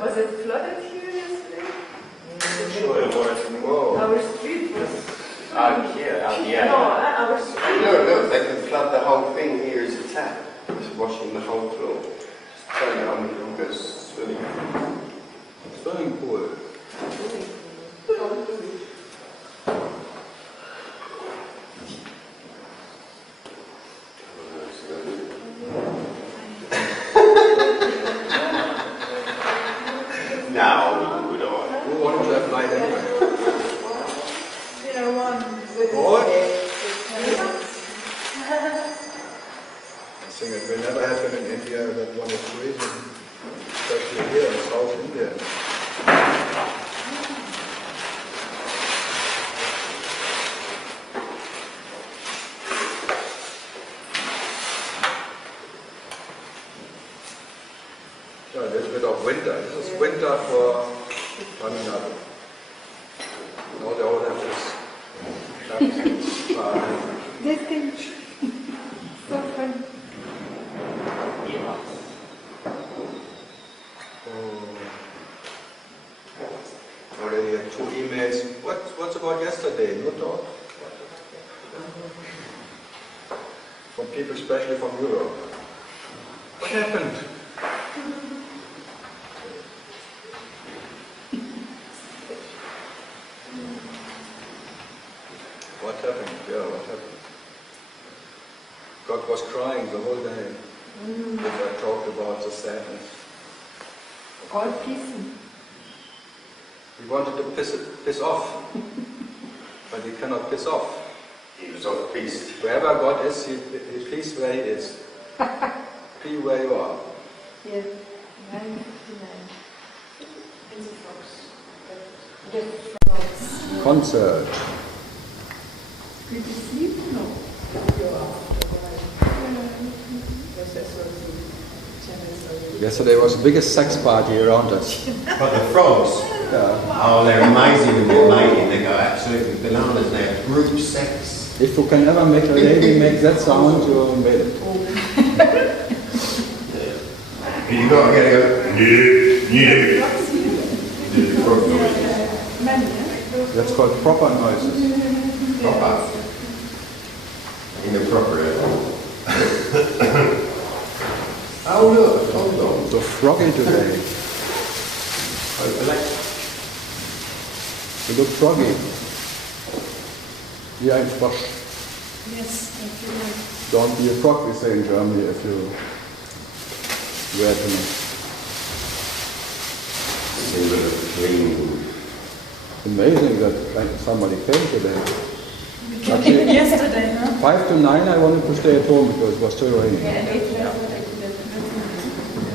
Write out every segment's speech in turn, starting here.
Was it flooded here yesterday? Sure it was. Whoa. Our street was... Out here, No, our street. Look, they can flood the whole thing. Here is a tap. It's washing the whole floor. So how many people go swimming? Swimming pool. Now, who wanted to apply that? What? I think it will never happen in India that one is freezing, especially here in South India. So a little bit of winter. This is winter for Tamil Nadu. Now they all have this. This thing. So fun. Already had 2 emails. What's about yesterday? No talk? From people, especially from Europe. What happened? What happened? Yeah, what happened? God was crying the whole day. If I talked about the sadness. God kissing. He wanted to piss off, but he cannot piss off. He was off peace. Wherever God is, he pleased where he is. Be where you are. Yes. 9:59. Concert. Did you sleep? No. Yesterday was the biggest sex party around us. But the frogs, oh, they're amazing when they're mating. They go absolutely bananas. They have group sex. If you can ever make a lady make that sound, you made it. You got to get it. That's called proper noises. Proper. Inappropriate. Oh look, hold on. So froggy today. You look froggy. Wie ein Frosch. Yes, I feel like... Don't be a frog, we say in Germany, if you wear them. Symbol of clean. Amazing that somebody came today. Actually, yesterday, huh? 5 to 9 I wanted to stay at home because it was still raining.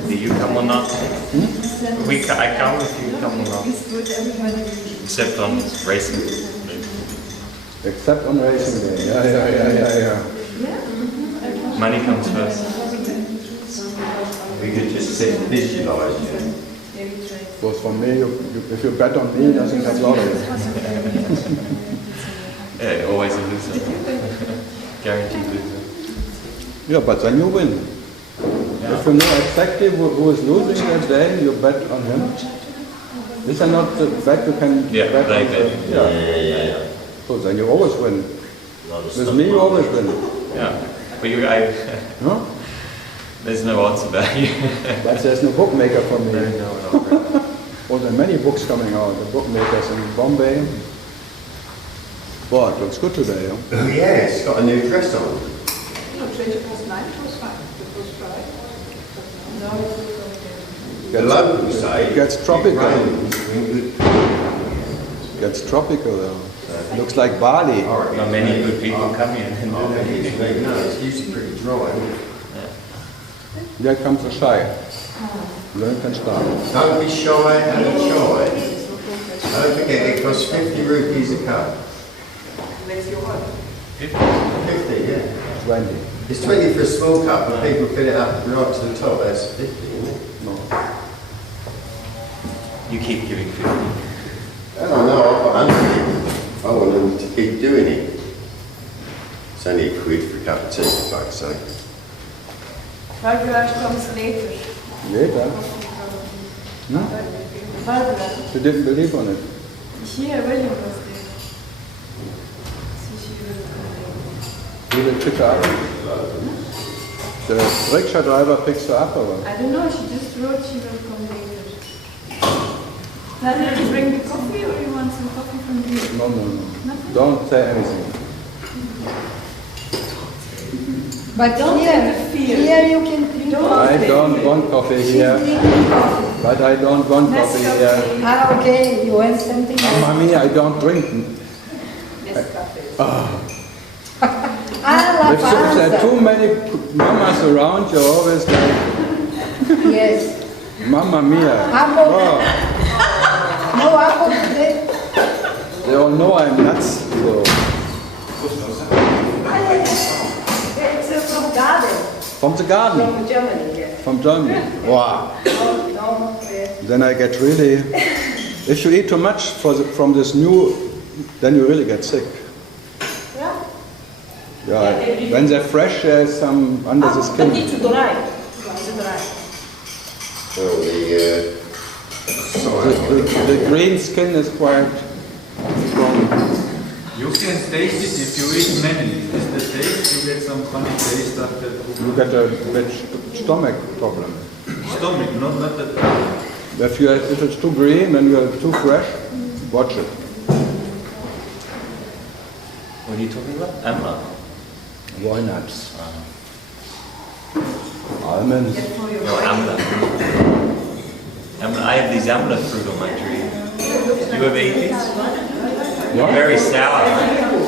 Do you come or not? I come if you come or not. Except on racing day. Except on racing day. Yeah. Money comes first. We could just sit and visualise it. Because for me, if you bet on me, I think that's lottery. Yeah, always a loser. Guaranteed loser. Yeah, but then you win. Yeah. If you know exactly who is losing that day, you bet on him. These are not the bet you can bet on. Yeah. So then you always win. With me, you always win. Yeah. But Huh? there's no odds value. But there's no bookmaker for me. No. Well, there are many books coming out. The bookmakers in Bombay. Boy, it looks good today. Huh? Oh yeah, it's got a new dress on. No, 20 past 9 was fine. It was Friday. No, The locals say it gets tropical. it rains. It gets tropical though. It looks like Bali. Not many good people come here. No, it's usually pretty dry. Hier comes the shy. Learn can start. Don't be shy, have a shy. Don't forget, it costs 50 rupees a cup. 50, yeah. 20. It's 20 for a small cup, and people fill it up right to the top. That's 50, isn't it? No. You keep giving 50. I don't know, I've got 100. I want them to keep doing it. It's only a quid for a cup of tea, for fuck's sake. Margaret comes later. Later? Barbara. She didn't believe on it. Here, William was there. So she will come He will pick her up. The rickshaw driver picks her up or what? later. I don't know, she just wrote she will come later. Did you bring the coffee or you want some coffee from here? No, no, no. Nothing? Don't say anything. But Don't interfere. here you can drink I coffee. don't want coffee She's here. drinking coffee. But I don't want coffee here. Ah, okay, you want something else? Mamma mia, I don't drink. Ah, If there are too many mamas around, you're always like, Yes. Mamma mia. Apple. Oh, No apple today? they all know I'm nuts. So. It's from garden. From the garden, From Germany, yes. from Germany. Wow. No, Then I get really. If you eat too much from this new, then you really get sick. yeah. Yeah. When they're fresh, there's some under the But skin. it's dry. It's dry. Well, The green skin is quite strong. You can taste it if you eat many. Is the taste, you get some funny taste after You get a bit stomach problem. stomach, not the If it's too green and you're too fresh, watch it. What are you talking about? Amla. Walnuts, almonds. No, amla. Amla. I have these amla fruit on my tree. Do you ever eat these? What? Very sour.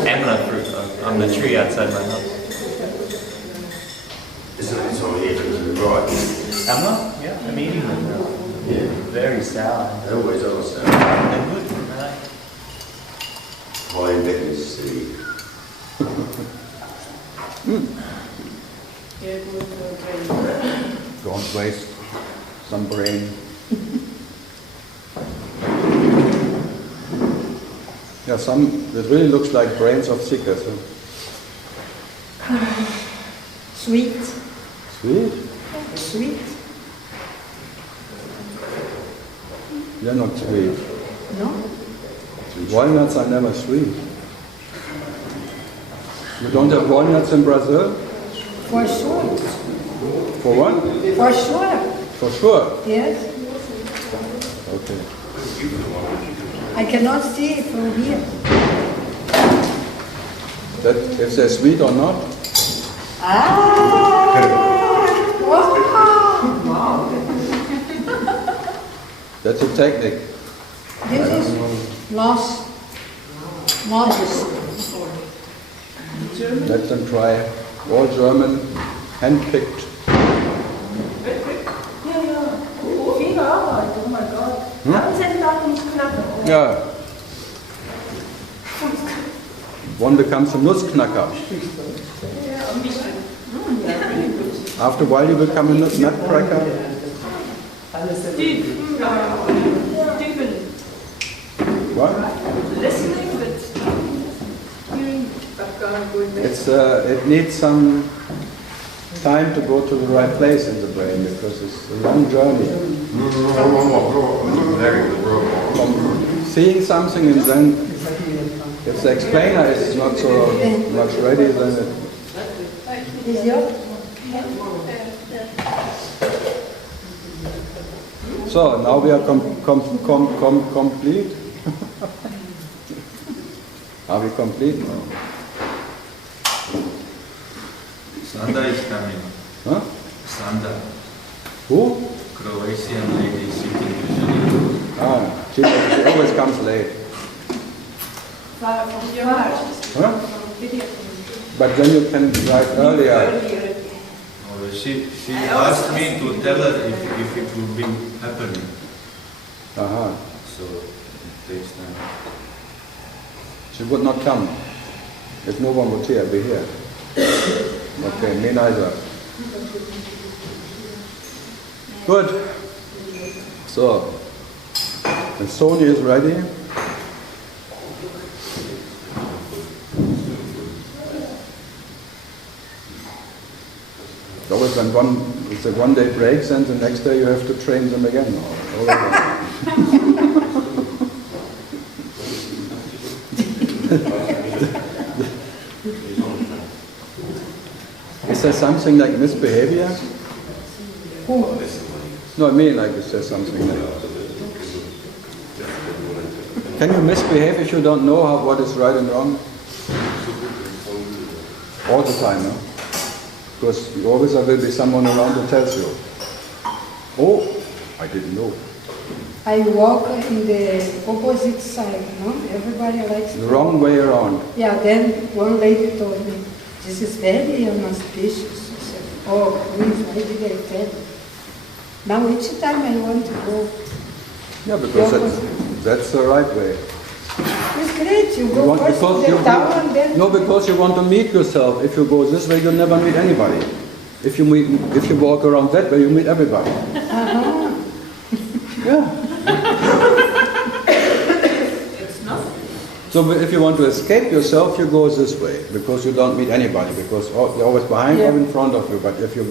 Amla fruit on the tree outside my house. Isn't it? It's on here, right? Amla? Yeah, I'm eating them now. Yeah. Very sour. They always are so. They're good. I like High in vitamin C. Don't waste some brain. Yeah, it really looks like brains of seekers. Huh? Sweet. Sweet? Sweet. They're not sweet. No? Walnuts are never sweet. You don't have walnuts in Brazil? For sure. For what? For sure. For sure. Yes. Okay. I cannot see it from here. That if they're sweet or not? Ah! Wow! That's a technique. This is lost. Let them try. All German, hand-picked. Viel Arbeit, oh mein Gott. Haben Sie den Laden nicht knacken? Yeah. One becomes a Nussknacker. After a while you become a nutcracker. What? Listening, but hearing. It needs some time to go to the right place in the brain because it's a long journey. Very good. From seeing something and then if the explainer is not so much ready, then it... Is yours? So now we are complete. Are we complete now? Sanda is coming. Huh? Sanda, Who? Croatian lady sitting usually. Ah, she always comes late. Huh? But then you can write earlier. She asked me to tell her if it will be happening. Aha. So it takes time. She would not come. If no one would here, be here. Okay, me neither. Good. So, and Sony is ready. It's always when one is It's a one-day breaks, and the next day you have to train them again. All over. Is there something like misbehavior? Who? No, I mean like is there something like... Can you misbehave if you don't know what is right and wrong? All the time, no? Because always there will be someone around who tells you, oh, I didn't know. I walk in the opposite side, no? Everybody likes The wrong way around. Yeah, then one lady told me, this is very unauspicious. I said, oh, please, why did I tell you? Now each time I want to go. Yeah, because that's the right way. It's great, you go first to the town and then... No, because you want to meet yourself. If you go this way, you'll never meet anybody. If you walk around that way, you meet everybody. Yeah. It's not. So if you want to escape yourself, you go this way, because you don't meet anybody, because they're always behind or in front of you. But if you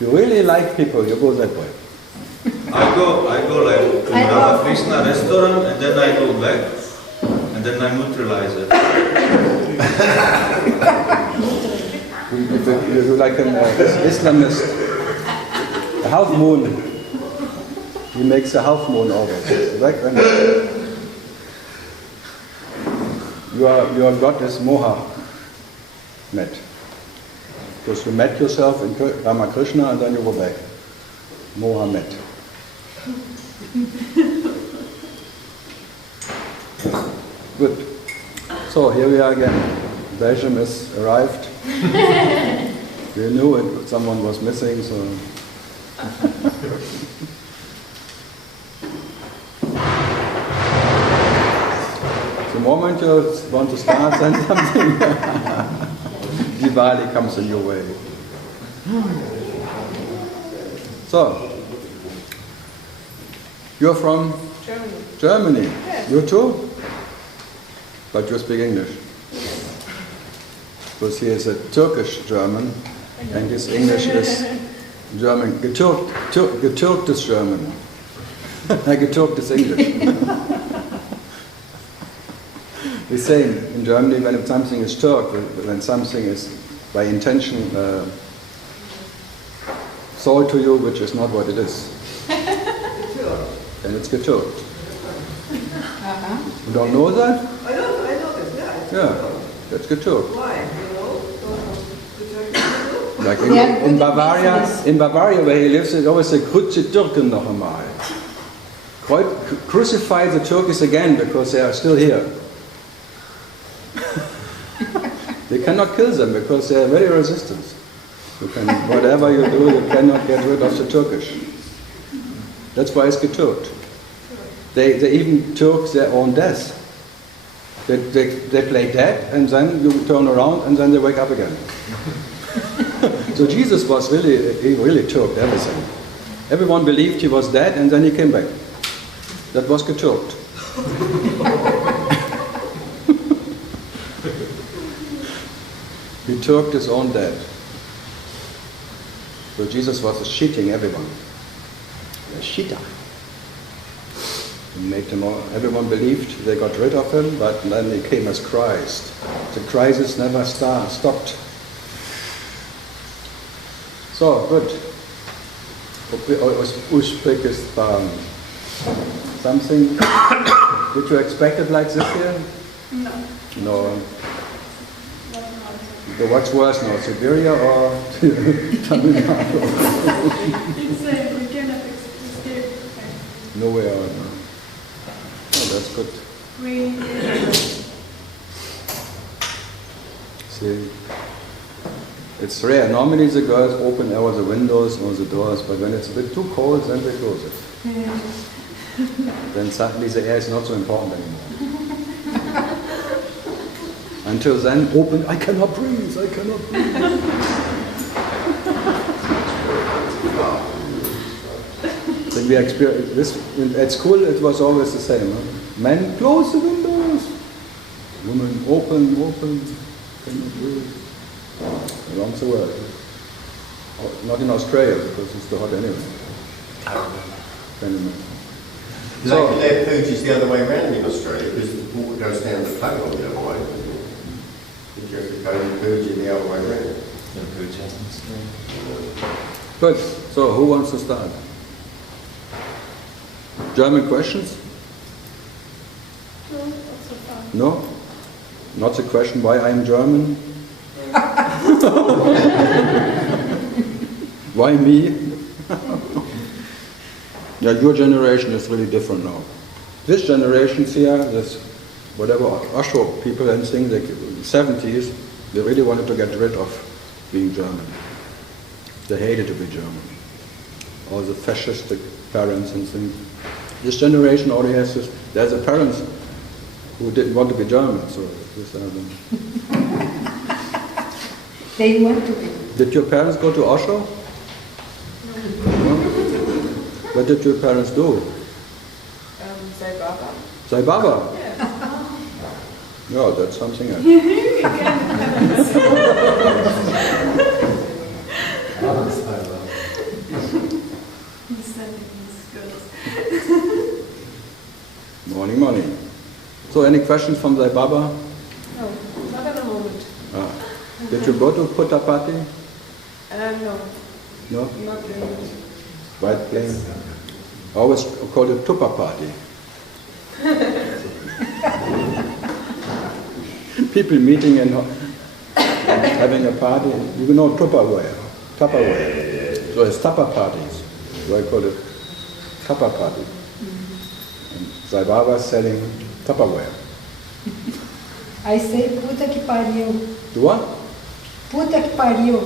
really like people, you go that way. I go like to Radha Krishna restaurant and then I go back and then I neutralize it. You're like an Islamist, a half moon. He makes a half moon always. Right? Your God is Moha met. Because you met yourself in Ramakrishna and then you go back. Mohammed. Good. So here we are again. Belgium has arrived. We knew someone was missing, so. The moment you want to start, then something. Diwali comes in your way. So, you're from Germany. Germany. Yes. You too? But you speak English. Because he is a Turkish German, and his English is German. Getürkt is German. Getürkt is English. The same in Germany when something is Turk, when something is by intention sold to you, which is not what it is. And it's getürkt. You don't know that? I know this, Yeah, that's getürkt. Why? Like in Bavaria where he lives, they always say, Kreuze Türken noch einmal. Crucify the Turks again because they are still here. They cannot kill them because they are very resistant. Whatever you do, you cannot get rid of the Turkish. That's why it's getürkt. They even Turk their own death. They play dead and then you turn around and then they wake up again. So Jesus was he really Turked everything. Everyone believed he was dead and then he came back. That was getürkt. He Turked his own dead. So Jesus was cheating everyone. A cheater. He made them all, everyone believed they got rid of him, but then he came as Christ. The crisis never stopped. So, good. Uzbekistan. Something, did you expect it like this here? No. No. So what's worse now, Siberia or Tamil Nadu? It's we cannot escape. Nowhere. No. Oh, that's good. See, it's rare. Normally the girls open all the windows or the doors, but when it's a bit too cold, then they close it. Then suddenly the air is not so important anymore. Until then, open, I cannot breathe, I cannot breathe. Then we experienced this, at school it was always the same. Huh? Men, close the windows. Women, open, cannot breathe. Around the world. Not in Australia, because it's too hot anyway. Anyway. They let pooches the other way around in Australia because the water goes down the tunnel the other way. You have to go and pooch it the other way around. Good. So, who wants to start? German questions? No, not so far. No? Not the question why I'm German? Why me? Yeah, your generation is really different now. This generation here, this whatever Osho people and things, like in the 70s, they really wanted to get rid of being German. They hated to be German. All the fascistic parents and things. This generation already has this. There's a parents who didn't want to be German, so this They want to be. Did your parents go to Osho? No. What did your parents do? Sai Baba. Sai Baba? Yes. Yeah, that's something else. Morning. So, any questions from Sai Baba? No, not at the moment. Did you go to Putta party? No. No? Not really. White plane? I always call it Tuppa party. People meeting and having a party. You know Tupperware. So it's Tupper parties. So I call it Tupper party. And Sai Baba selling Tupperware. I say, puta que pariu. Do what? Puta que pariu.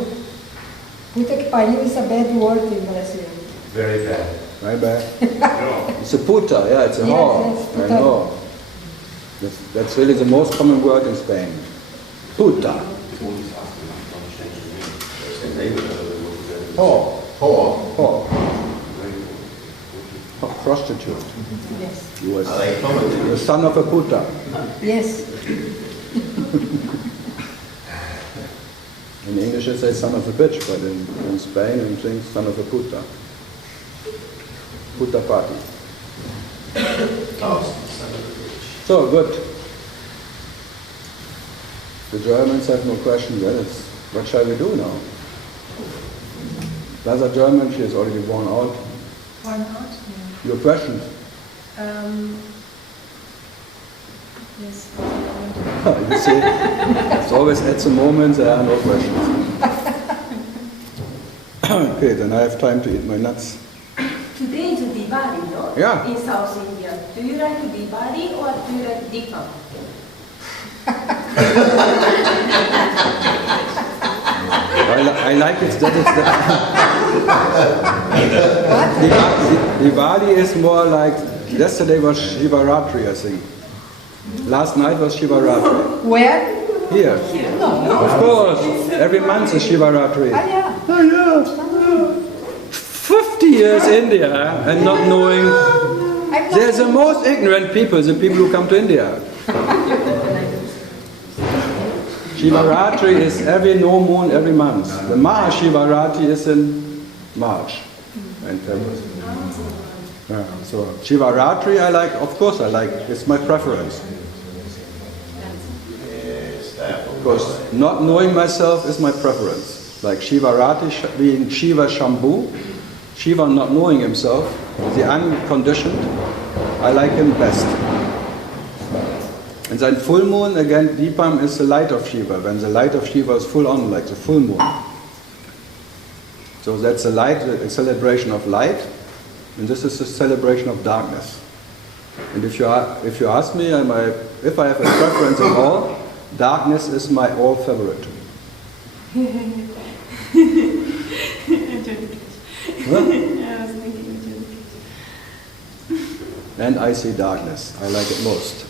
Puta que pariu is a bad word in Brazil. Very bad. Very bad. It's a puta, yeah, it's a whore. Yes, I know. That's really the most common word in Spain. Puta. Whore. Prostitute. Yes. You are the son of a puta. Yes. In English it says son of a bitch, but in Spain it says son of a puta. Puta party. So, good. The Germans have no question. What shall we do now? Another German, she is already worn out. Worn out? Your questions? Yes. You see, it's always at the moment there are no questions. Okay, then I have time to eat my nuts. Today is Diwali, no? Yeah. In South India. Do you like Diwali or do you like Deepam? I like it that it's Diwali is more like, yesterday was Shivaratri, I think. Last night was Shivaratri. Where? Here. No. Of course, every month is Shivaratri. Ah, yeah. Oh, yeah. 50 years India and not knowing. They're the most ignorant people, the people who come to India. Shivaratri is every new moon every month. The Mahashivaratri is in March. Yeah, so Shivaratri I like, of course I like, it's my preference. Because not knowing myself is my preference. Like Shivaratri being Shiva Shambhu, Shiva not knowing himself, the unconditioned, I like him best. And then full moon, again, Deepam is the light of Shiva, when the light of Shiva is full on, like the full moon. So that's a light, a celebration of light, and this is a celebration of darkness. And if you ask me, if I have a preference at all, darkness is my all favorite. Huh? I was thinking And I see darkness. I like it most.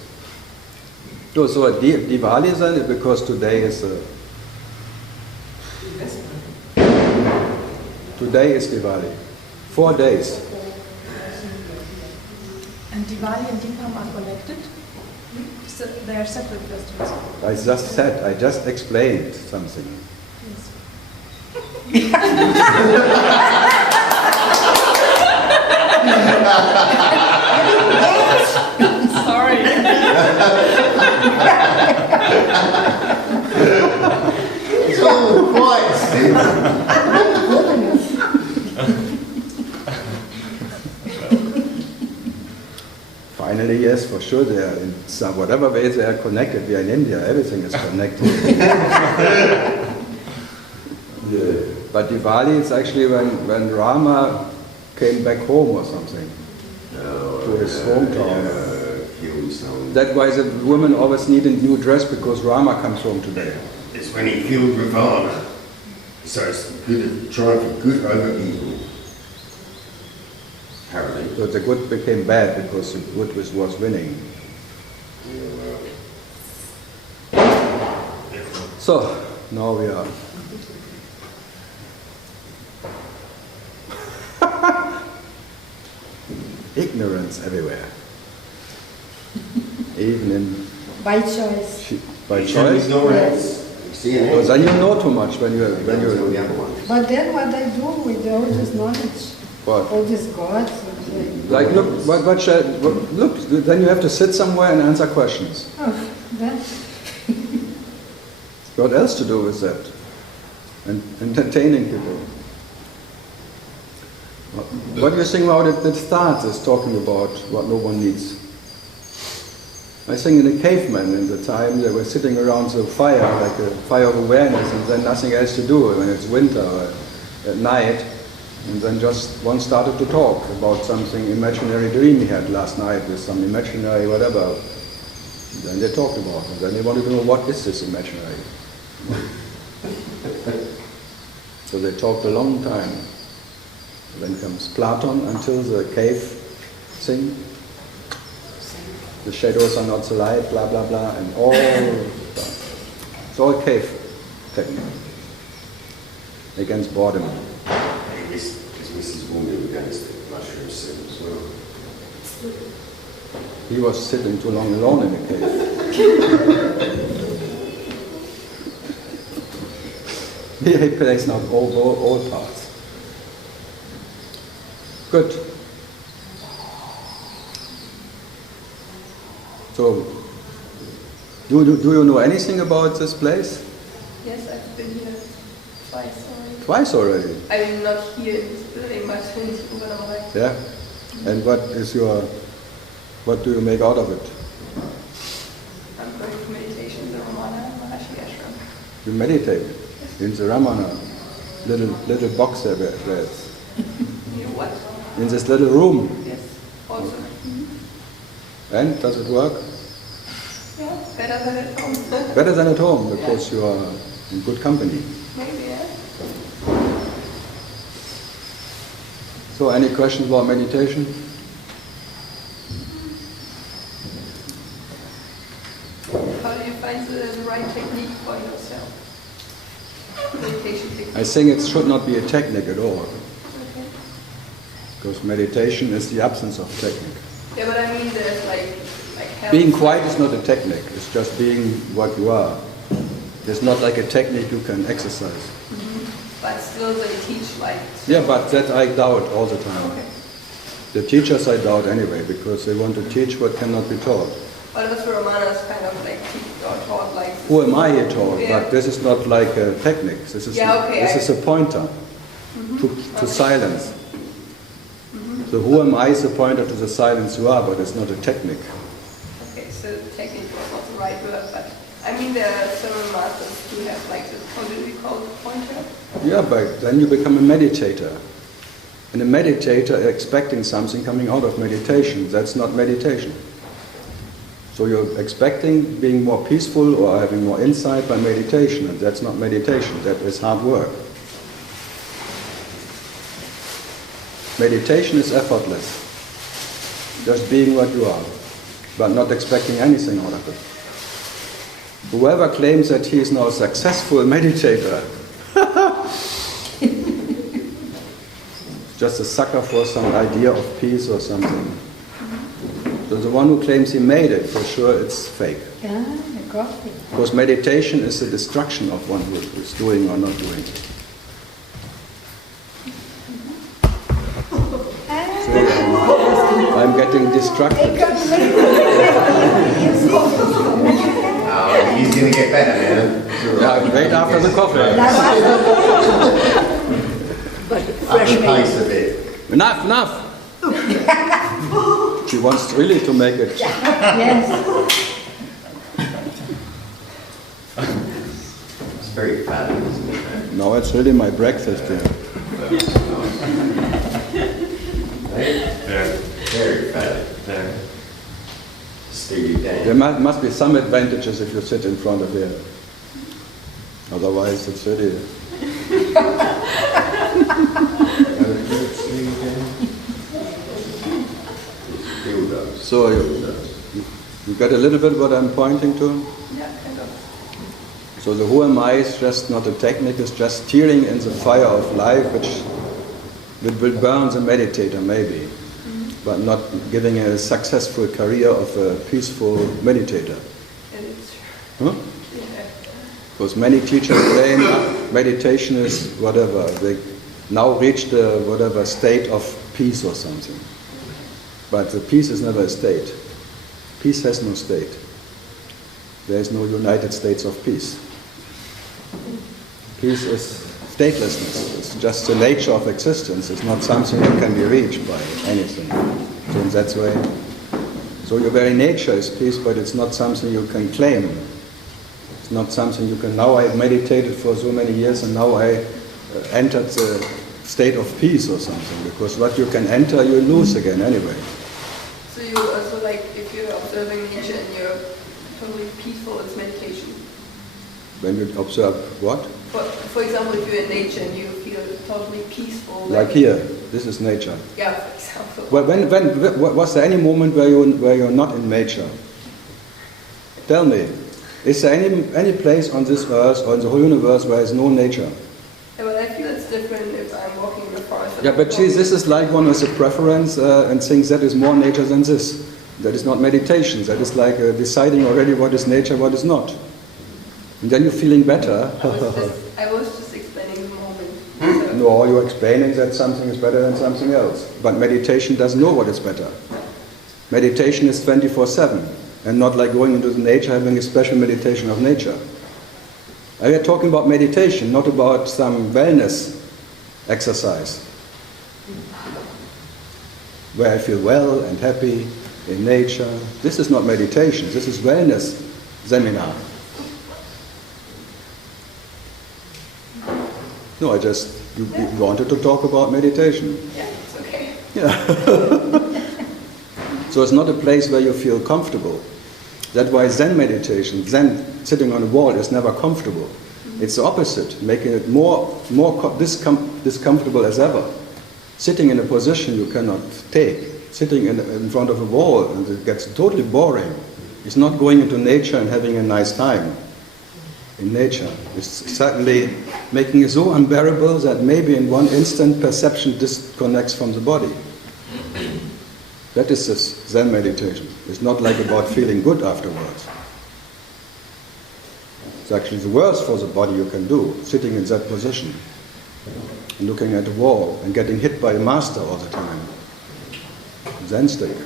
So Diwali then, because today is Diwali. 4 days. And Diwali and Deepam are connected? So they are separate festivals. I just explained something. Yes. Sorry. It's all quite simple. Finally, yes, for sure, they are in some, whatever way they are connected. We are in India, everything is connected. Yeah. But Diwali is actually when Rama came back home or something, to his hometown. That's why the women always need a new dress, because Rama comes home today. It's when he killed Ravana. So it's good, trying for good over evil. Apparently. So the good became bad because the good was winning. So, now we are. Ignorance everywhere. Even in... By choice. By choice? Yes. So then you know too much when you... But then what I do with all this knowledge? What? All these gods? Like, look, look, then you have to sit somewhere and answer questions. Oh, that. What else to do with that? And entertaining people. What do you think about it that starts as talking about what no one needs? I think in the cavemen in the time they were sitting around the fire, like a fire of awareness, and then nothing else to do when it's winter or at night. And then just one started to talk about something imaginary dream he had last night with some imaginary whatever. And then they talked about it. And then they wanted to know what is this imaginary. So they talked a long time. And then comes Platon until the cave thing. The shadows are not the light, blah blah blah, and all stuff. It's all cave technique against boredom. Is Mrs. Wounded against the mushroom sin as well? He was sitting too long alone in the cave. He plays now all parts. Good. So, do you know anything about this place? Yes, I've been here twice already. Twice already? I'm not here in this building, but in Uberlambrecht. Yeah? And what do you make out of it? I'm going to meditation in the Ramana Maharishi ashram. You meditate in the Ramana, little box there where it's. You what? In this little room. Yes, also. And does it work? Yeah, better than at home. Better than at home, because you are in good company. Maybe, yeah. So, any questions about meditation? How do you find the right technique for yourself? Meditation technique. I think it should not be a technique at all. Okay. Because meditation is the absence of technique. Yeah, but I mean there's like health. Being quiet is not a technique, it's just being what you are. It's not like a technique you can exercise. Mm-hmm. But still they teach like... Yeah, but that I doubt all the time. Okay. The teachers I doubt anyway, because they want to teach what cannot be taught. But also Ramanas kind of like teach or taught like... Who am I here taught? Yeah. But this is not like a technique. This is, this is a pointer to silence. Mm-hmm. So who am I is a pointer to the silence you are, but it's not a technique. Okay, so technique was not the right word, but I mean there are several masters who have like this, how do we call it, pointer? Yeah, but then you become a meditator. And a meditator expecting something coming out of meditation, that's not meditation. So you're expecting being more peaceful or having more insight by meditation, and that's not meditation, that is hard work. Meditation is effortless, just being what you are, but not expecting anything out of it. Whoever claims that he is now a successful meditator, just a sucker for some idea of peace or something. So the one who claims he made it, for sure it's fake. Yeah, the coffee. Because meditation is the destruction of one who is doing or not doing. getting distracted. Oh, he's going to get better, man. Yeah, wait after the coffee. Up the pace a bit. Enough! She wants really to make it. Yes. It's very fat, isn't it? No, it's really my breakfast here. Very fat. Steal you down. There must be some advantages if you sit in front of here. Otherwise, it's really... So you got a little bit what I'm pointing to? Yeah, kind of. So the who am I is just not a technique, it's just steering in the fire of life which will burn the meditator maybe, but not giving a successful career of a peaceful meditator. And it's Huh? yeah. Because many teachers claim meditation is whatever, they now reach the whatever state of peace or something. But the peace is never a state. Peace has no state. There is no United States of peace. Peace is statelessness. It's just the nature of existence. It's not something that can be reached by anything. So in that way, so your very nature is peace, but it's not something you can claim. It's not something you can, now I've meditated for so many years and now I entered the state of peace or something, because what you can enter, you lose again anyway. So you also like, if you're observing nature and you're totally peaceful, it's meditation. When you observe what? For example, if you're in nature and you feel totally peaceful. Like here, this is nature. Yeah, for example. Well, when was there any moment where you're not in nature? Tell me, is there any place on this earth or in the whole universe where there's no nature? Yeah, but I feel it's different if I'm walking in the forest. Yeah, but see, this is like one with a preference and thinks that is more nature than this. That is not meditation. That is like deciding already what is nature, what is not. And then you're feeling better. I was just explaining the moment. So. No, you're explaining that something is better than something else. But meditation doesn't know what is better. Meditation is 24/7 and not like going into the nature, having a special meditation of nature. We are talking about meditation, not about some wellness exercise where I feel well and happy in nature. This is not meditation, this is wellness seminar. No, you wanted to talk about meditation. Yeah, it's okay. Yeah. So it's not a place where you feel comfortable. That's why Zen meditation, Zen sitting on a wall is never comfortable. It's the opposite, making it more discomfortable as ever. Sitting in a position you cannot take, sitting in front of a wall, and it gets totally boring. It's not going into nature and having a nice time in nature. It's certainly making it so unbearable that maybe in one instant perception disconnects from the body. That is this Zen meditation. It's not like about feeling good afterwards. It's actually the worst for the body you can do, sitting in that position, and looking at the wall and getting hit by a master all the time. Zen stick.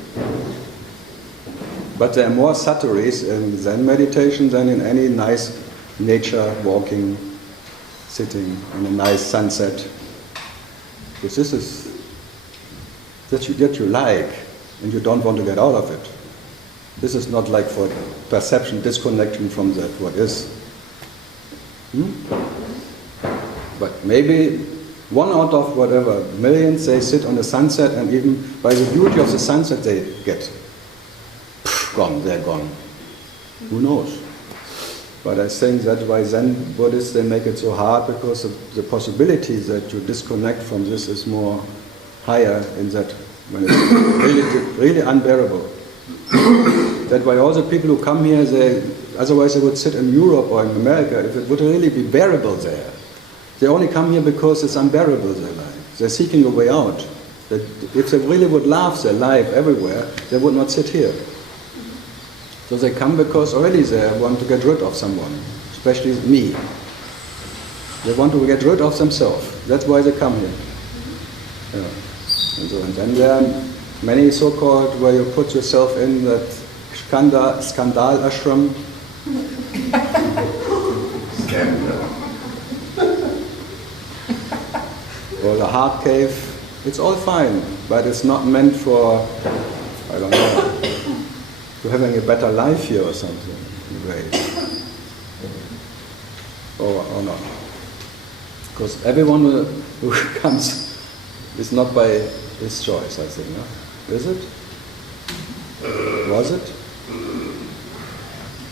But there are more subtleties in Zen meditation than in any nice nature walking, sitting in a nice sunset. Because this is that you like and you don't want to get out of it. This is not like for perception, disconnection from that what is. But maybe one out of whatever millions, they sit on the sunset, and even by the beauty of the sunset they get gone, they're gone. Who knows? But I think that's why Zen Buddhists, they make it so hard, because the possibility that you disconnect from this is more higher in that, when it's really unbearable. That's why all the people who come here, otherwise they would sit in Europe or in America if it would really be bearable there. They only come here because it's unbearable, their life. They're seeking a way out. That if they really would love their life everywhere, they would not sit here. So they come because already they want to get rid of someone, especially me. They want to get rid of themselves. That's why they come here. Yeah. And then they are Many so-called, where you put yourself in that skandal ashram. Or the heart cave. It's all fine, but it's not meant for, I don't know, to having a better life here or something. Right. Or not. Because everyone who comes is not by his choice, I think. No? Is it? Was it?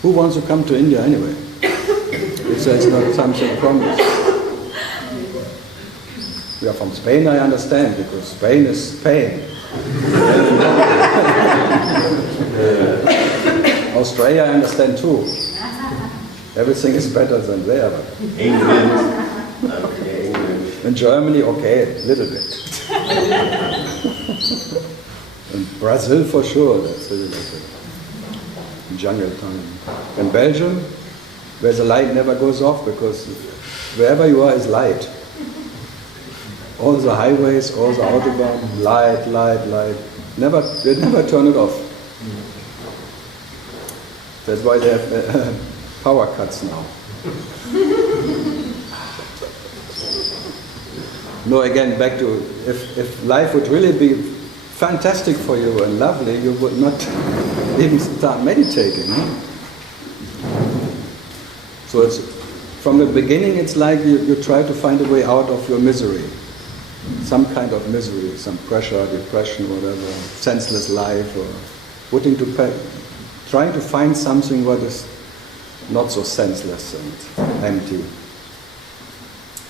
Who wants to come to India anyway? If there's not something promised. We are from Spain, I understand, because Spain is Spain. Australia, I understand too. Everything is better than there. England. Okay, England. In Germany, okay, a little bit. In Brazil, for sure, that's really like a jungle time. In Belgium, where the light never goes off, because wherever you are is light. All the highways, all the autobahn, light, light, light. They never turn it off. That's why they have power cuts now. No, again, back to, if life would really be fantastic for you and lovely, you would not even start meditating. Huh? So it's, from the beginning, it's like you try to find a way out of your misery. Some kind of misery, some pressure, depression, whatever, senseless life, or trying to find something what is not so senseless and empty.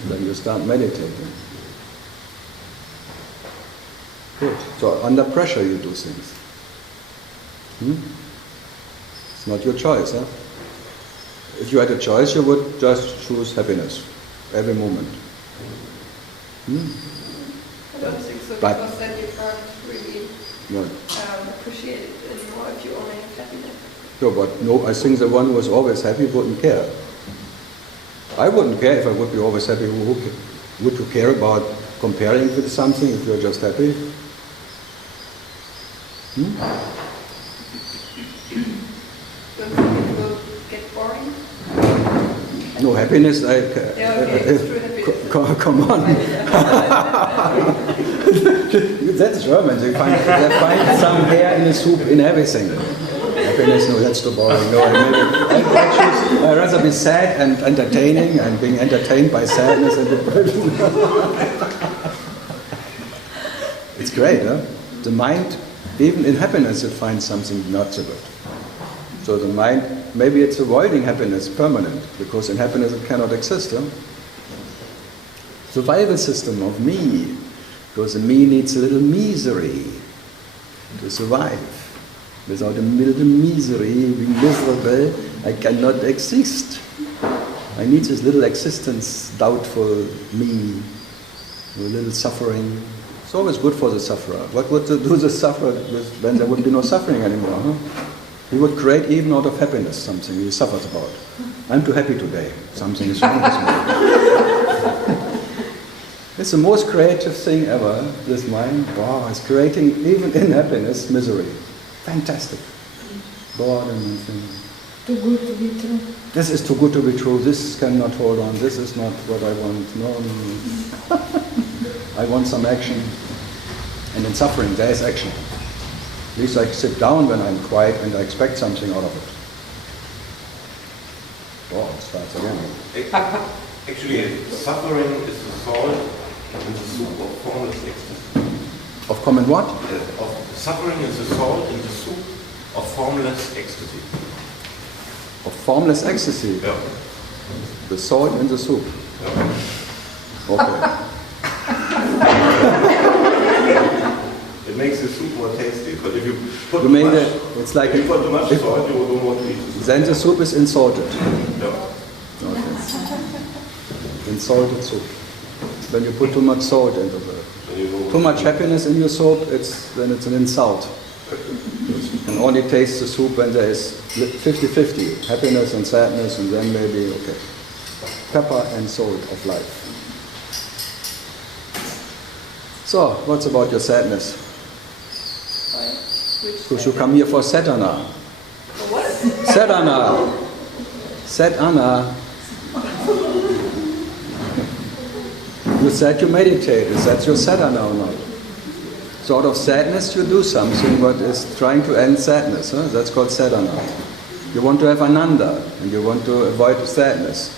And then you start meditating. Good. So under pressure you do things. It's not your choice, huh? If you had a choice, you would just choose happiness every moment. I don't think so, But- because then you can't really No. appreciate it anymore if you only have happiness. No, but no, I think the one who was always happy wouldn't care. I wouldn't care if I would be always happy. Would you care about comparing with something if you're just happy? Don't think it will get boring? No happiness, Yeah, okay, it's true happiness. Come on. That's German. They find some hair in the soup in everything. Happiness, no, that's too boring. No, I'd rather be sad and entertaining and being entertained by sadness and depression. It's great, huh? The mind, even in happiness, it finds something not so good. So the mind, maybe it's avoiding happiness permanent, because in happiness it cannot exist. Huh? Survival system of me, because the me needs a little misery to survive. Without a little misery, being miserable, I cannot exist. I need this little existence, doubtful me, a little suffering. It's always good for the sufferer. What would do the sufferer when there would be no suffering anymore? Huh? He would create even out of happiness something he suffers about. I'm too happy today. Something is wrong with me. It's the most creative thing ever, this mind. Wow, it's creating, even in happiness, misery. Fantastic. Boredom and things. Too good to be true. This is too good to be true. This cannot hold on. This is not what I want. No. I want some action. And in suffering, there is action. At least I sit down when I'm quiet and I expect something out of it. Oh, it starts again. Actually, suffering is the salt in the soup of formless ecstasy. Of common what? Suffering is the salt in the soup of formless ecstasy. Of formless ecstasy? Yeah. The salt in the soup? Yeah. Okay. It makes the soup more tasty, but if you put You too mean much, that it's like if you put too much salt, you don't want to eat the soup. then the soup is insalted. Yeah. Okay. Insalted soup. When you put too much salt into the too much happiness in your soup, then it's an insult. You can only taste the soup when there is 50-50, happiness and sadness, and then maybe, okay, pepper and salt of life. So, what's about your sadness? Why? Which Because you come here for sadhana. What? Sadhana. Sadhana. You said you meditate. Is that your sadhana or not? So out of sadness you do something what is trying to end sadness. Huh? That's called sadhana. You want to have ananda and you want to avoid sadness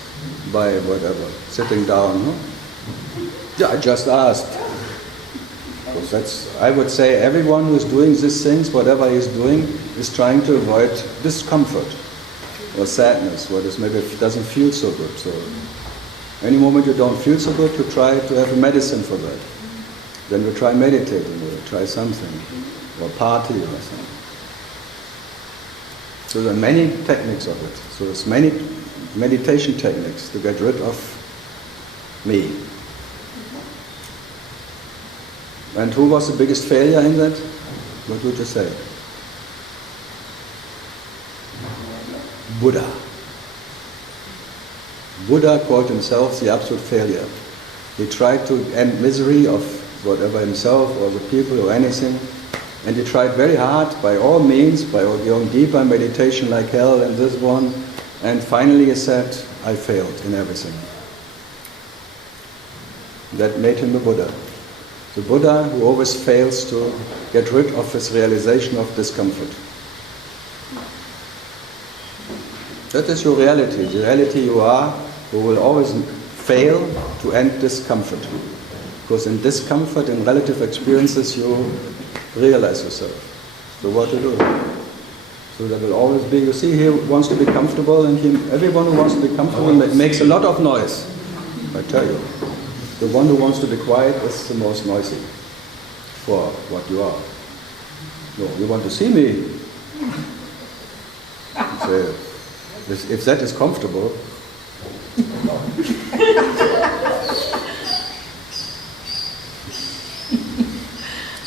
by whatever, sitting down. Huh? Yeah, I just asked. Because that's, I would say everyone who is doing these things, whatever he is doing, is trying to avoid discomfort or sadness, what is maybe doesn't feel so good. So any moment you don't feel so good, you try to have a medicine for that. Then you try meditating or try something, or party or something. So there are many techniques of it. So there's many meditation techniques to get rid of me. And who was the biggest failure in that? What would you say? Buddha. Buddha called himself the absolute failure. He tried to end misery of whatever himself or the people or anything, and he tried very hard by all means, by going deeper in meditation like hell and this one, and finally he said, I failed in everything. That made him a Buddha. The Buddha who always fails to get rid of his realization of discomfort. That is your reality. The reality you are, who will always fail to end discomfort. Because in discomfort, in relative experiences, you realize yourself. So what to do? So there will always be, you see, he wants to be comfortable, and everyone who wants to be comfortable makes a lot of noise. I tell you. The one who wants to be quiet is the most noisy for what you are. No, you want to see me. So, if that is comfortable.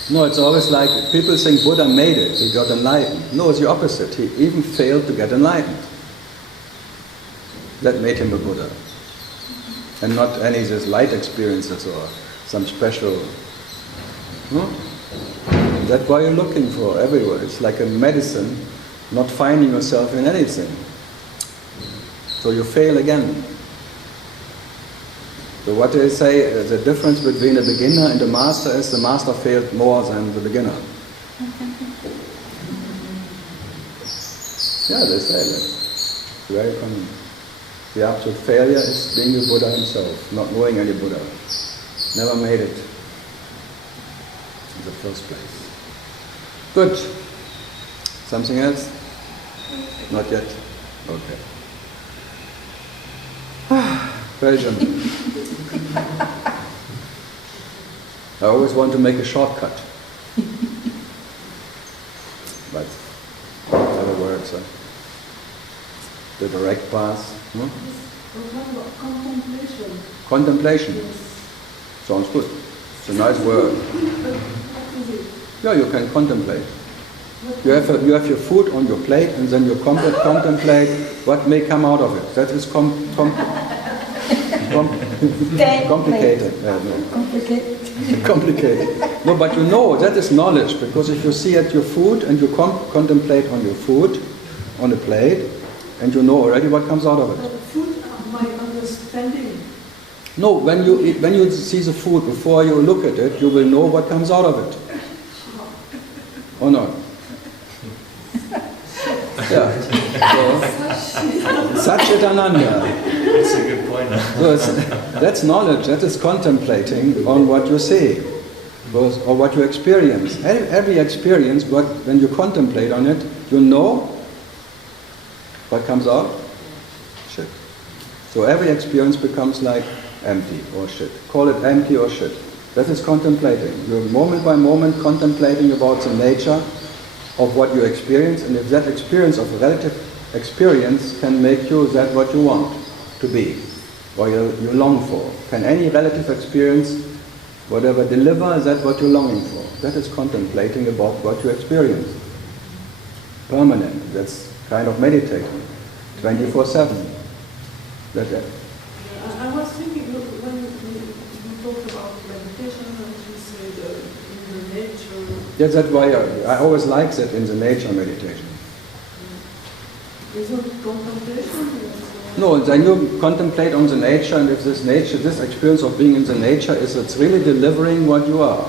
No, it's always like people think Buddha made it, he got enlightened. No, it's the opposite. He even failed to get enlightened. That made him a Buddha. And not any of these light experiences or some special. That's what you're looking for everywhere. It's like a medicine, not finding yourself in anything. So you fail again. So what they say, the difference between a beginner and a master is the master failed more than the beginner. Yeah, they say that. It's very common. The absolute failure is being the Buddha himself, not knowing any Buddha. Never made it in the first place. Good. Something else? Not yet? Okay. Belgium. I always want to make a shortcut. But it never works. The direct path. Contemplation. Contemplation. Yes. Sounds good. It's a nice word. Yeah, you can contemplate. You have your food on your plate, and then you contemplate what may come out of it. That is complicated. Complicated. No, but you know that is knowledge, because if you see at your food and you contemplate on your food on a plate, and you know already what comes out of it. Food, my understanding. No, when you see the food before you look at it, you will know what comes out of it. Or not? Yeah. So, Satchitananda. That's a good point. So that's knowledge. That is contemplating on what you see, or what you experience. Every experience, when you contemplate on it, you know what comes out. Shit. So every experience becomes like empty or shit. Call it empty or shit. That is contemplating. You're moment by moment contemplating about the nature of what you experience, and if that experience of relative experience can make you that what you want to be, or you long for. Can any relative experience, whatever, deliver that what you're longing for? That is contemplating about what you experience. Permanent. That's kind of meditating. 24/7. That's it. I was thinking, when you talk about meditation, and you said in the nature Yes, that's why I always like that in the nature meditation. No, then you contemplate on the nature, and if this nature, this experience of being in the nature it's really delivering what you are.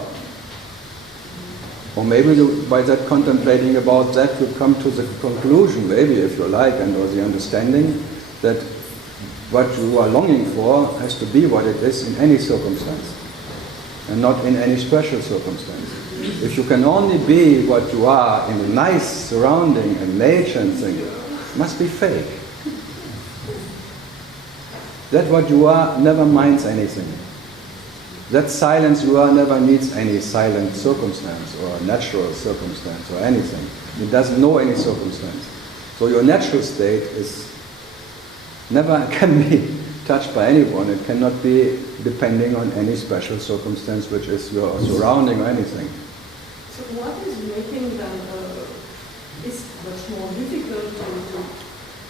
Or maybe by that contemplating about that you come to the conclusion, maybe if you like, and or the understanding that what you are longing for has to be what it is in any circumstance, and not in any special circumstance. If you can only be what you are in a nice surrounding and nature and thing, it must be fake. That what you are never minds anything. That silence you are never needs any silent circumstance or natural circumstance or anything. It doesn't know any circumstance. So your natural state is never can be touched by anyone. It cannot be depending on any special circumstance which is your surrounding or anything. So what is making them is much more difficult to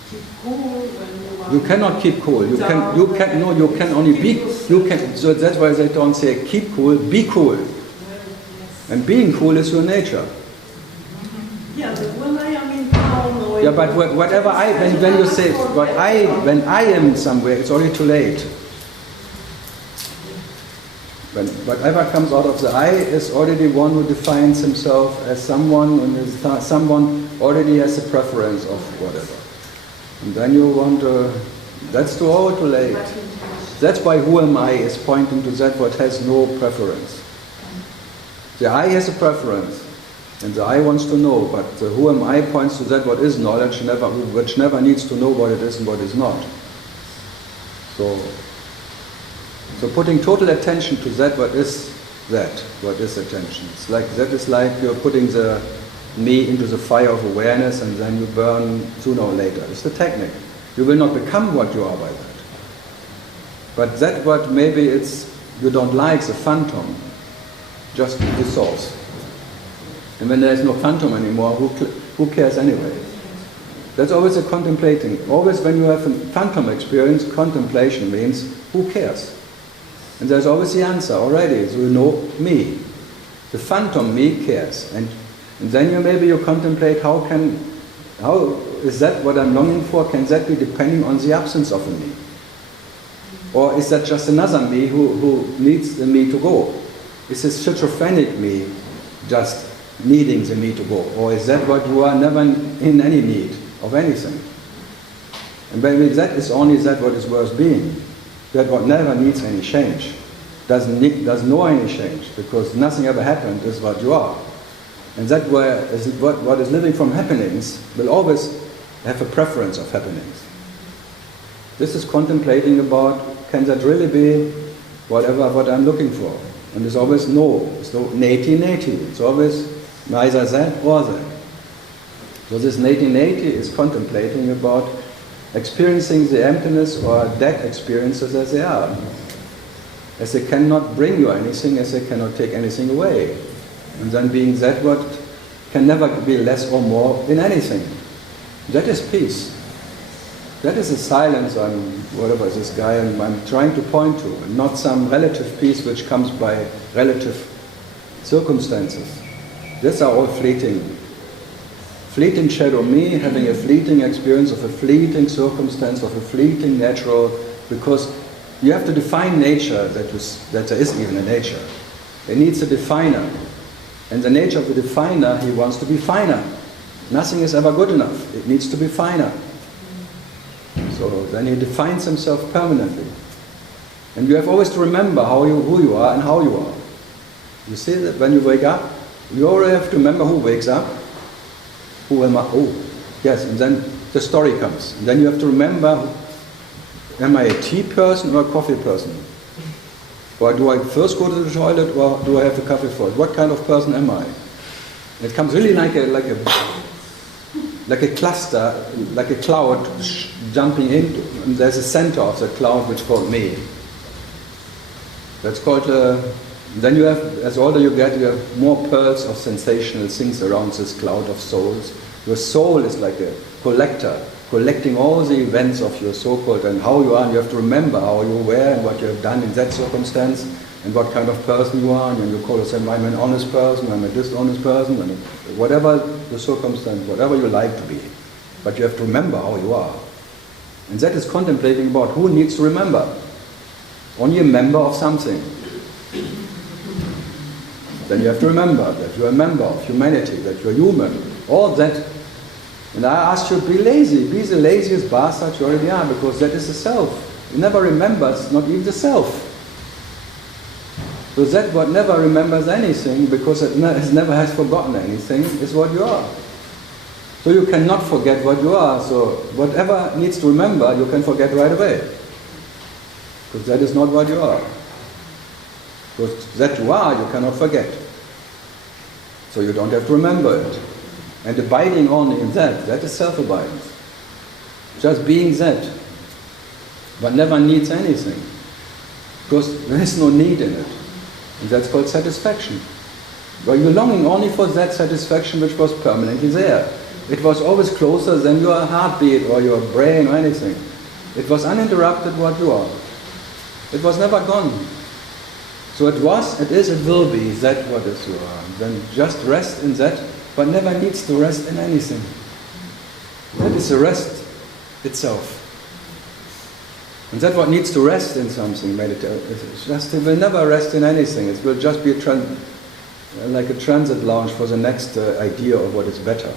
keep cool when you are... You cannot keep cool. You can only be, you can, so that's why they don't say keep cool, be cool. And being cool is your nature. Yeah, but when I am in town or... Yeah, but whatever when you say, when I am somewhere, it's already too late. When whatever comes out of the I is already one who defines himself as someone, and someone already has a preference of whatever. And then you want to, that's too late. That's why who am I is pointing to that what has no preference. The I has a preference, and the I wants to know, but the who am I points to that what is knowledge, which never needs to know what it is and what is not. So putting total attention to that what is attention. It's like, that is like you're putting the me into the fire of awareness and then you burn sooner or later. It's the technique. You will not become what you are by that. But that what maybe you don't like, the phantom, just dissolves. And when there is no phantom anymore, who cares anyway? That's always a contemplating. Always when you have a phantom experience, contemplation means who cares? And there's always the answer already, so you know me. The phantom me cares. And then maybe you contemplate how is that what I'm longing for? Can that be depending on the absence of a me? Or is that just another me who needs the me to go? Is this schizophrenic me just needing the me to go? Or is that what you are never in any need of anything? And maybe that is only that what is worth being. That what never needs any change, doesn't know any change, because nothing ever happened is what you are. And that what is living from happenings will always have a preference of happenings. This is contemplating about, can that really be what I'm looking for? And there's always no. It's no Neti. It's always neither that or that. So this Neti is contemplating about experiencing the emptiness or dead experiences as they are. As they cannot bring you anything, as they cannot take anything away. And then being that what can never be less or more in anything. That is peace. That is the silence whatever this guy I'm trying to point to, and not some relative peace which comes by relative circumstances. These are all fleeting. Fleeting shadow me, having a fleeting experience of a fleeting circumstance, of a fleeting natural, because you have to define nature, that there is even a nature. It needs a definer. And the nature of the definer, he wants to be finer. Nothing is ever good enough. It needs to be finer. So then he defines himself permanently. And you have always to remember who you are and how you are. You see that when you wake up, you already have to remember who wakes up. Who am I? Oh, yes, and then the story comes. And then you have to remember, am I a tea person or a coffee person? Or do I first go to the toilet or do I have a coffee first? What kind of person am I? It comes really like a cluster, like a cloud jumping into, and there's a center of the cloud which is called me. That's called, then you have, as older you get, you have more pearls of sensational things around this cloud of souls. Your soul is like a collector, collecting all the events of your so-called and how you are, and you have to remember how you were and what you have done in that circumstance. and what kind of person you are, and you call yourself, I'm an honest person, I'm a dishonest person, and whatever the circumstance, whatever you like to be. But you have to remember how you are. And that is contemplating about who needs to remember. Only a member of something. Then you have to remember that you're a member of humanity, that you're human. All that. And I ask you, be lazy. Be the laziest bastard you already are, because that is the self. You never remembers, not even the self. So that what never remembers anything, because it never has forgotten anything, is what you are. So you cannot forget what you are. So whatever needs to remember, you can forget right away. Because that is not what you are. Because that you are, you cannot forget. So you don't have to remember it. And abiding only in that is self-abidance. Just being that. But never needs anything. Because there is no need in it. And that's called satisfaction. But you're longing only for that satisfaction which was permanently there. It was always closer than your heartbeat or your brain or anything. It was uninterrupted what you are. It was never gone. So it was, it is, it will be that what is you are. Then just rest in that, but never needs to rest in anything. That is the rest itself. And that what needs to rest in something, it will never rest in anything. It will just be like a transit lounge for the next idea of what is better.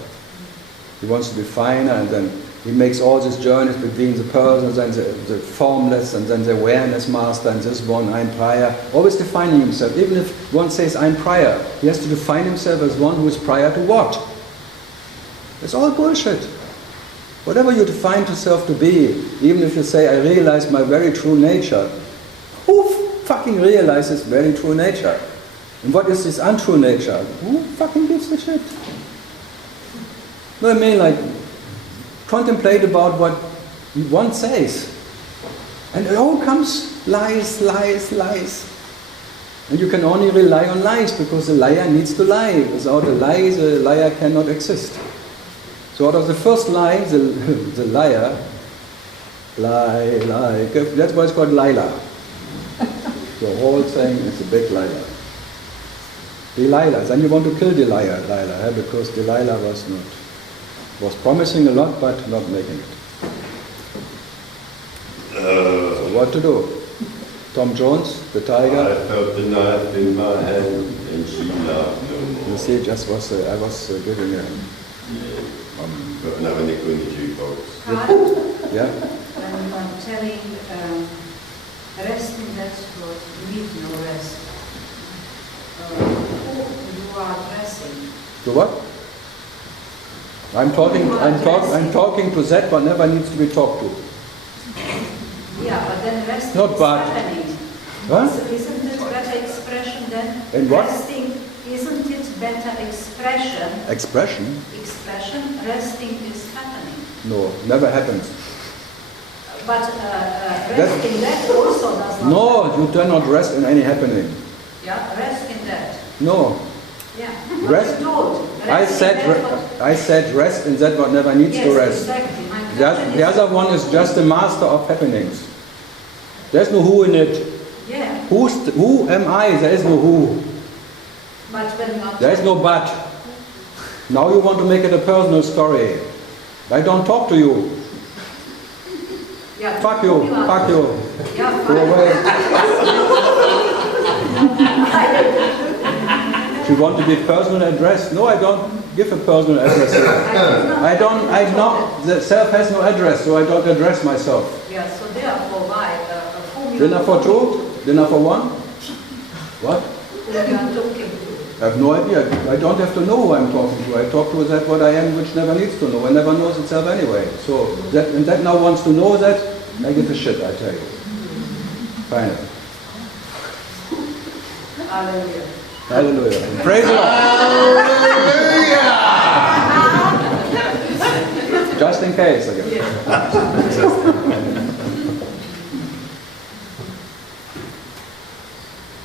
He wants to be finer, and then he makes all these journeys between the persons and the formless, and then the awareness master, and this one, I'm prior, always defining himself. Even if one says, I'm prior, he has to define himself as one who is prior to what? It's all bullshit. Whatever you define yourself to be, even if you say, I realize my very true nature, who fucking realizes very true nature? And what is this untrue nature? Who fucking gives a shit? No, I mean, like, contemplate about what one says. And it all comes lies, lies, lies. And you can only rely on lies, because the liar needs to lie. Without a lie, the liar cannot exist. So out of the first lie, the liar, lie, that's why it's called Lila. The whole thing is a big liar. Delilah, then you want to kill Delilah, because Delilah was promising a lot, but not making it. So what to do? Tom Jones, the tiger. I felt the knife in my hand, and she laughed no more. You see, I was giving a... Got another nickel in the jukebox. Yeah? When I'm telling rest in that spot, you need no rest. Who you are addressing? To what? I'm talking to that, but never needs to be talked to. Yeah, but then resting Not is bad. happening. Huh? Isn't it better expression then? And what? Resting, isn't it better expression? Expression? Expression, resting is happening. No, never happens. But resting that also does not No, happen. you do not rest in any happening. Yeah, rest in that. No. Yeah. Rest. I said rest in that what never needs to rest. Exactly. The other one is just a master of happenings. There's no who in it. Yeah. Who am I? There is no who. But when not. There is no but. Now you want to make it a personal story. I don't talk to you. Yeah. Fuck you. Fuck you. Yeah. Go away. If you want to be personal addressed, no, I don't give a personal address here. The self has no address, so I don't address myself. Yeah, so therefore, why? Dinner for two? Dinner for one? What? Who you are talking to? I have no idea. I don't have to know who I'm talking to. I talk to that what I am, which never needs to know. I never knows itself anyway. So that now wants to know that, I give a shit, I tell you. Fine. Hallelujah. Hallelujah. Praise the Lord. Hallelujah. Just in case, I guess.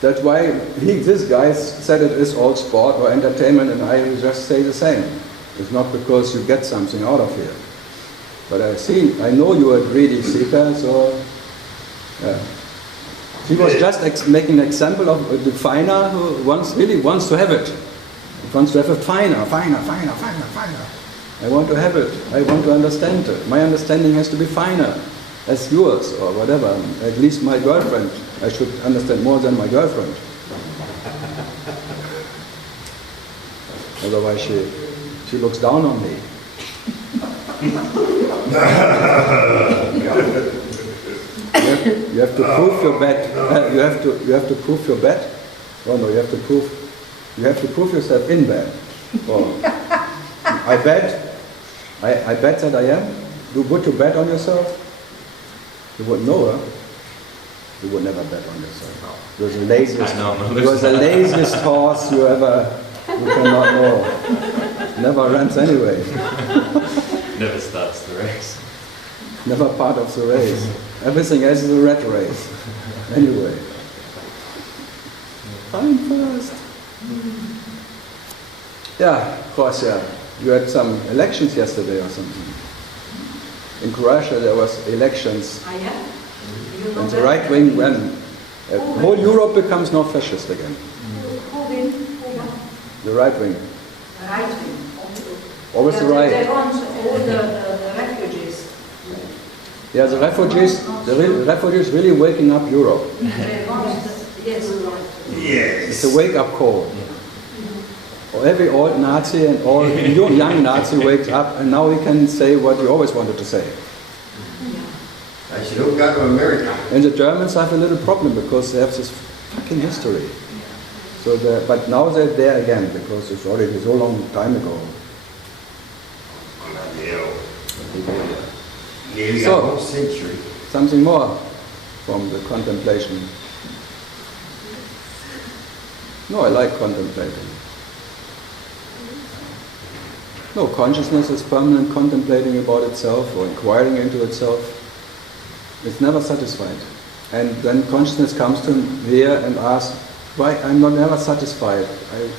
That's why this guy said it is all sport or entertainment, and I just say the same. It's not because you get something out of here. But I know you are a greedy seeker, so yeah. He was just making an example of a definer who really wants to have it. He wants to have a finer. I want to have it. I want to understand it. My understanding has to be finer as yours or whatever. At least my girlfriend. I should understand more than my girlfriend. Otherwise she looks down on me. You have to prove your bet. You have to prove your bet. Oh no, you have to prove yourself in bed. Oh. I bet that I am. You would to bet on yourself? You wouldn't know, huh? You would never bet on yourself. You're the laziest horse you cannot know. Never runs anyway. Never starts the race. Never part of the race. Everything else is a rat race. Anyway. I'm first. Yeah, of course, yeah. You had some elections yesterday or something. In Croatia there was elections. Ah, yeah? And the right wing won. Whole Europe becomes now fascist again. The right wing. Right wing. Always the right. They want all the refugees. Yeah, the refugees really waking up Europe. They want yes. It's a wake-up call. Every old Nazi and all young Nazi wakes up, and now he can say what he always wanted to say. They should all go to America. And the Germans have a little problem because they have this fucking history. So, but now they're there again because it's already so long time ago. Nearly a So, whole century. something more from the contemplation. No, I like contemplating. No, consciousnness is permanent contemplating about itself or inquiring into itself. It's never satisfied. And then consciousness comes to here and asks, why I'm not never satisfied.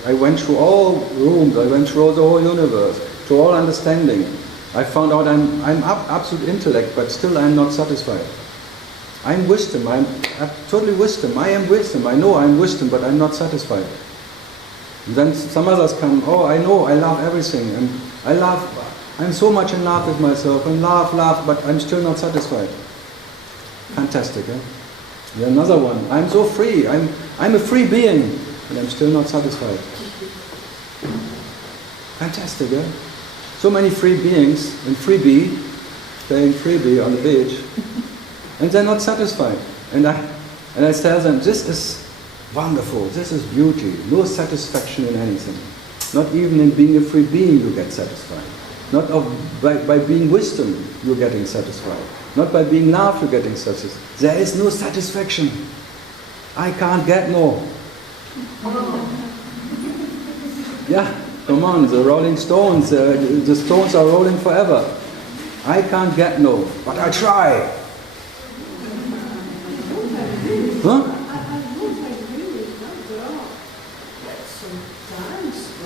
I went through all rooms, I went through the whole universe, through all understanding. I found out I'm absolute intellect, but still I'm not satisfied. I'm wisdom, I'm totally wisdom, I am wisdom, I know I'm wisdom, but I'm not satisfied. And then some others come, oh, I know, I love everything, and I'm so much in love with myself, and love, but I'm still not satisfied. Fantastic, eh? And another one, I'm so free, I'm a free being, and I'm still not satisfied. Fantastic, eh? So many free beings in freebie, playing freebie on the beach, and they're not satisfied. And I tell them, this is wonderful, this is beauty, no satisfaction in anything. Not even in being a free being you get satisfied. Not by being wisdom you're getting satisfied. Not by being love you're getting satisfied. There is no satisfaction. I can't get no. Yeah, come on, the Rolling Stones, the Stones are rolling forever. I can't get no, but I try. Huh?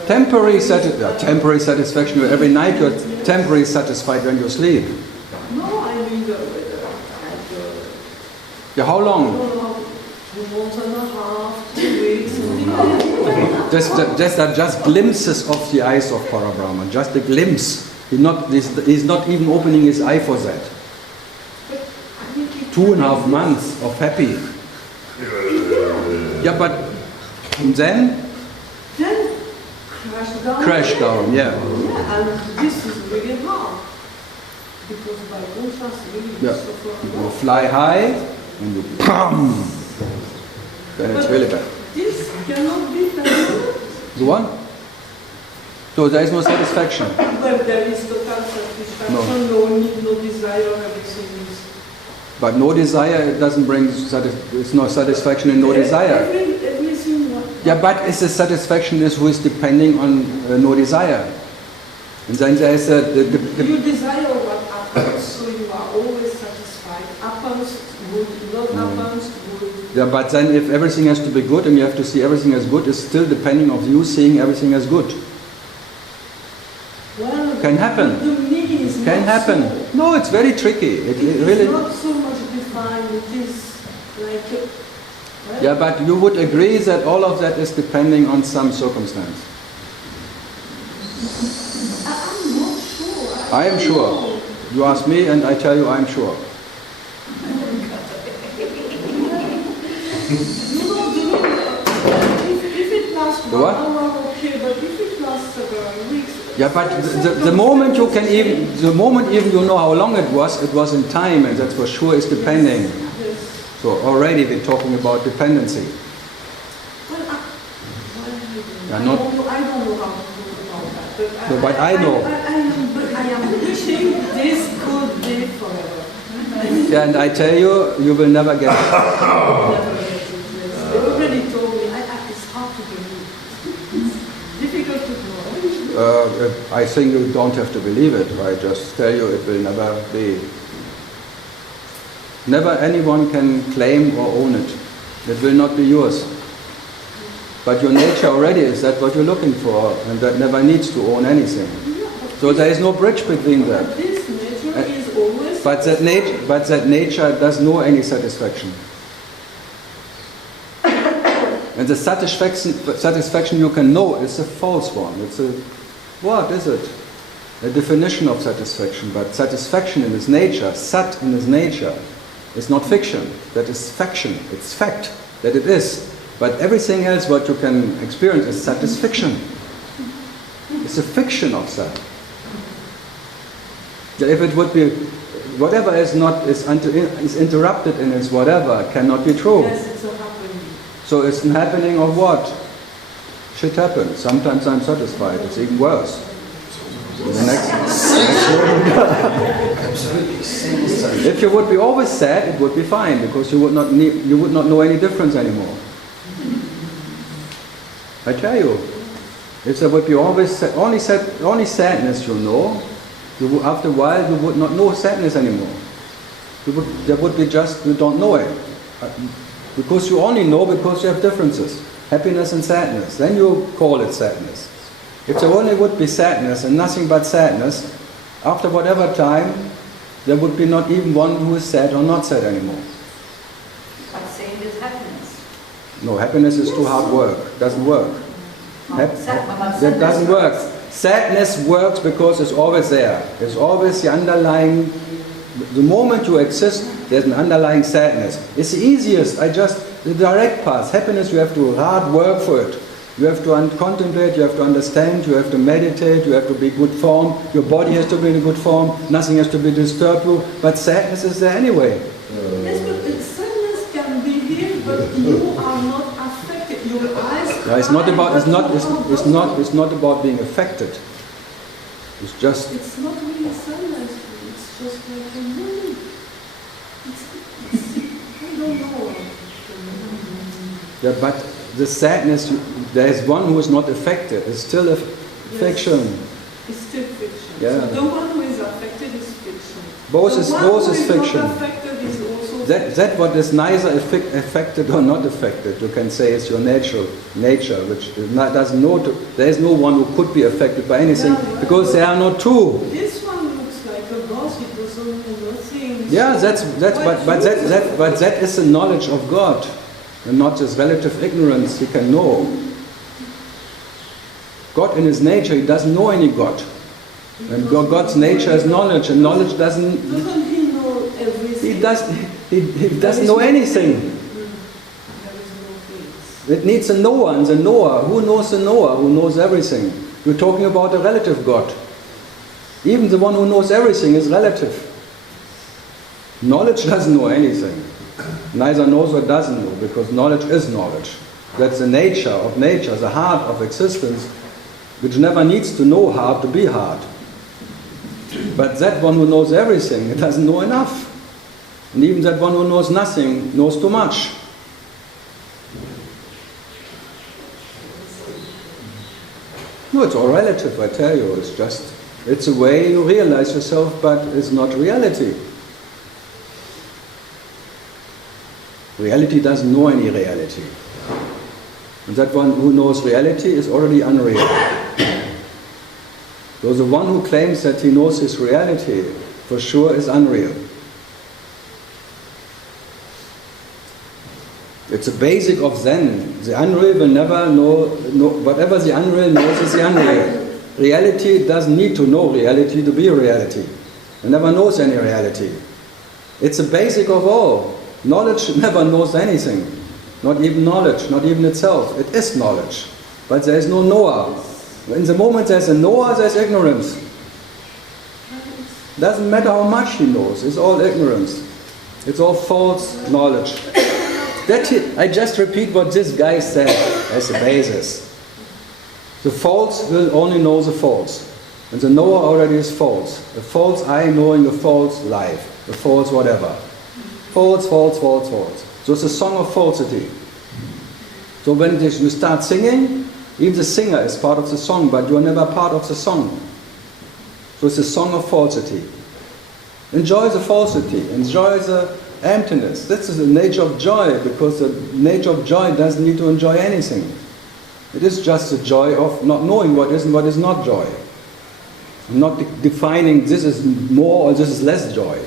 Temporary satisfaction. Every night you're temporarily satisfied when you sleep. No, I mean Yeah, how long? month and a half, 2 weeks. Just glimpses of the eyes of Parabrahman. Just a glimpse. He's not even opening his eye for that. 2.5 months of happy. Yeah, but then crash down, yeah. And this is really hard. Because by contrast, really suffer. You fly high and you BAM! Then it's really bad. This cannot be permanent. The one? So there is no satisfaction. Well, there is total satisfaction, no need, no desire, everything is. But no desire, it doesn't bring it's no satisfaction in no desire. Everything. Yeah, but it's a satisfaction who is depending on no desire. And then there is you desire what happens, so you are always satisfied. Happens good, not happens good. Yeah, but then if everything has to be good and you have to see everything as good, it's still depending on you seeing everything as good. Well, can happen. Can happen. So, no, it's very tricky. It really. It's not so much defined. It is like Right? Yeah, but you would agree that all of that is depending on some circumstance. I'm not sure. I am sure. You ask me and I tell you I'm sure. If it lasts The what? 1 hour, okay, but if it lasts several weeks. Yeah, but the moment you can even, the moment even you know how long it was in time, and that's for sure is depending. Yes. So already we're talking about dependency. Well, Yeah, I not- don't know how to talk about that. No, but I know. I am wishing this could live forever. Yeah, and I tell you, you will never get it. They already told me, it's hard to believe. It's difficult to know. I think you don't have to believe it. I just tell you it will never be. Never anyone can claim or own it. It will not be yours. But your nature already is that what you're looking for, and that never needs to own anything. So there is no bridge between that. But this nature is always... But that nature does know any satisfaction. And the satisfaction you can know is a false one. It's a, what is it? A definition of satisfaction. But satisfaction in its nature, sat in its nature, is not fiction. That is faction. It's fact that it is. But everything else what you can experience is satisfaction. It's a fiction of sat. If it would be, whatever is interrupted in its whatever cannot be true. Yes, it's a happening. So it's a happening of what? Shit happens. Sometimes I'm satisfied. It's even worse. The next if you would be always sad, it would be fine because you would not know any difference anymore. I tell you, if there would be always only sadness, you know, after a while you would not know sadness anymore. There would be just, you don't know it. Because you only know because you have differences. Happiness and sadness. Then you call it sadness. If there only would be sadness and nothing but sadness, after whatever time, there would be not even one who is sad or not sad anymore. But same with happiness. No, happiness is too hard work. Doesn't work. That doesn't work. Sadness works because it's always there. It's always the underlying. The moment you exist, there's an underlying sadness. It's the easiest. The direct path. Happiness, you have to hard work for it. You have to contemplate, you have to understand, you have to meditate, you have to be good form. Your body has to be in a good form. Nothing has to be disturbed you. But sadness is there anyway. Yes, but sadness can be here, but you are not affected. Your eyes. Yeah, it's not about being affected. It's just. It's not really sadness. It's just like a mood. I don't know. Yeah, but the sadness, there is one who is not affected. It's still a fiction. It's still fiction. Yeah. So the one who is affected is fiction. Both is fiction. Not affected is also That what is neither affected or not affected, you can say is your nature, which doesn't know. There is no one who could be affected by anything because they are not two. This one looks like a boss. It doesn't know nothing. Yeah, but that is the knowledge of God. And not just relative ignorance, he can know. God in his nature, he doesn't know any God. And God's nature is knowledge, and knowledge doesn't... Doesn't he know everything? He doesn't know anything. There is no things. It needs a knower, and the knower, who knows the knower, who knows everything? You're talking about a relative God. Even the one who knows everything is relative. Knowledge doesn't know anything. Neither knows or doesn't know, because knowledge is knowledge. That's the nature of nature, the heart of existence, which never needs to know hard to be hard. But that one who knows everything, it doesn't know enough. And even that one who knows nothing knows too much. No, it's all relative, I tell you. It's a way you realize yourself, but it's not reality. Reality doesn't know any reality. And that one who knows reality is already unreal. So the one who claims that he knows his reality, for sure is unreal. It's a basic of Zen. The unreal will never know, whatever the unreal knows is the unreal. Reality doesn't need to know reality to be a reality. It never knows any reality. It's a basic of all. Knowledge never knows anything. Not even knowledge, not even itself. It is knowledge. But there is no knower. In the moment there's a knower, there's ignorance. Doesn't matter how much he knows, it's all ignorance. It's all false knowledge. I just repeat what this guy said as a basis. The false will only know the false. And the knower already is false. The false I knowing a false life. The false whatever. False, false, false, false. So it's a song of falsity. So when you start singing, even the singer is part of the song, but you are never part of the song. So it's a song of falsity. Enjoy the falsity. Enjoy the emptiness. This is the nature of joy, because the nature of joy doesn't need to enjoy anything. It is just the joy of not knowing what is and what is not joy. Not defining this is more or this is less joy.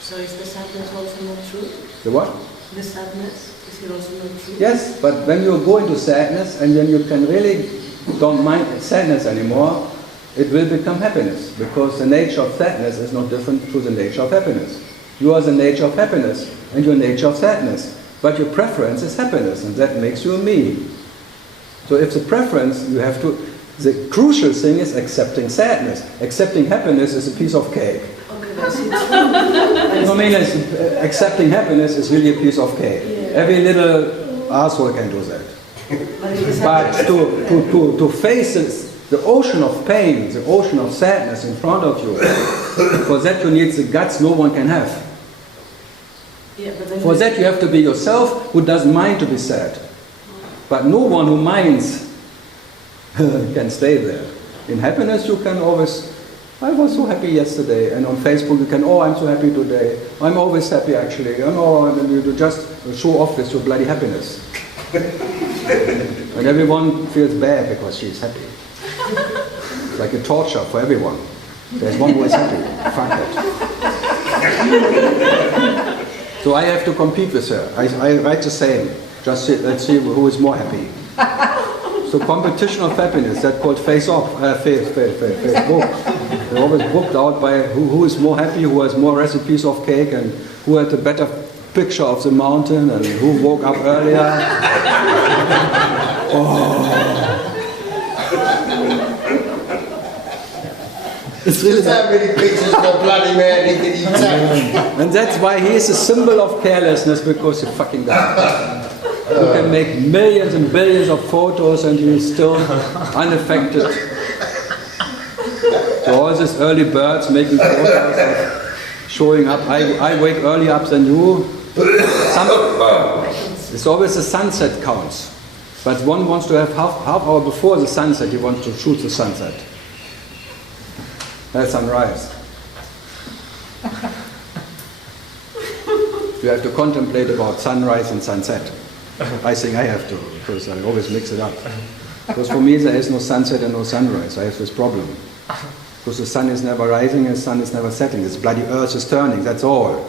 So is the sadness also not true? The what? The sadness, is it also not true? Yes, but when you go into sadness and then you can really don't mind sadness anymore, it will become happiness, because the nature of sadness is not different to the nature of happiness. You are the nature of happiness and your nature of sadness, but your preference is happiness, and that makes you a me. So if the preference, you have to, the crucial thing is accepting sadness. Accepting happiness is a piece of cake. Okay, that's it. I mean, accepting happiness is really a piece of cake. Yeah. Every little asshole can do that. But to face the ocean of pain, the ocean of sadness in front of you, for that you need the guts no one can have. Yeah, for that you have to be yourself who doesn't mind to be sad. But no one who minds can stay there. In happiness you can always, I was so happy yesterday, and on Facebook you can, oh, I'm so happy today. I'm always happy actually. And then you just show off with your bloody happiness. And everyone feels bad because she's happy. It's like a torture for everyone. There's one who is happy. Fuck it. So I have to compete with her. I write the same. Just see, let's see who is more happy. So competition of happiness, that's called face-off, Facebook. They're always booked out by who is more happy, who has more recipes of cake, and who had a better picture of the mountain, and who woke up earlier. It's really that many pictures of a bloody man he can eat. And that's why he is a symbol of carelessness, because he fucking doesn't. You can make millions and billions of photos and he's still unaffected. So all these early birds making photos of showing up. I wake early up than you. It's always the sunset counts. But one wants to have half hour before the sunset, he wants to shoot the sunset. That's sunrise. You have to contemplate about sunrise and sunset. I think I have to, because I always mix it up. Because for me there is no sunset and no sunrise. I have this problem. Because the sun is never rising and the sun is never setting. This bloody earth is turning, that's all.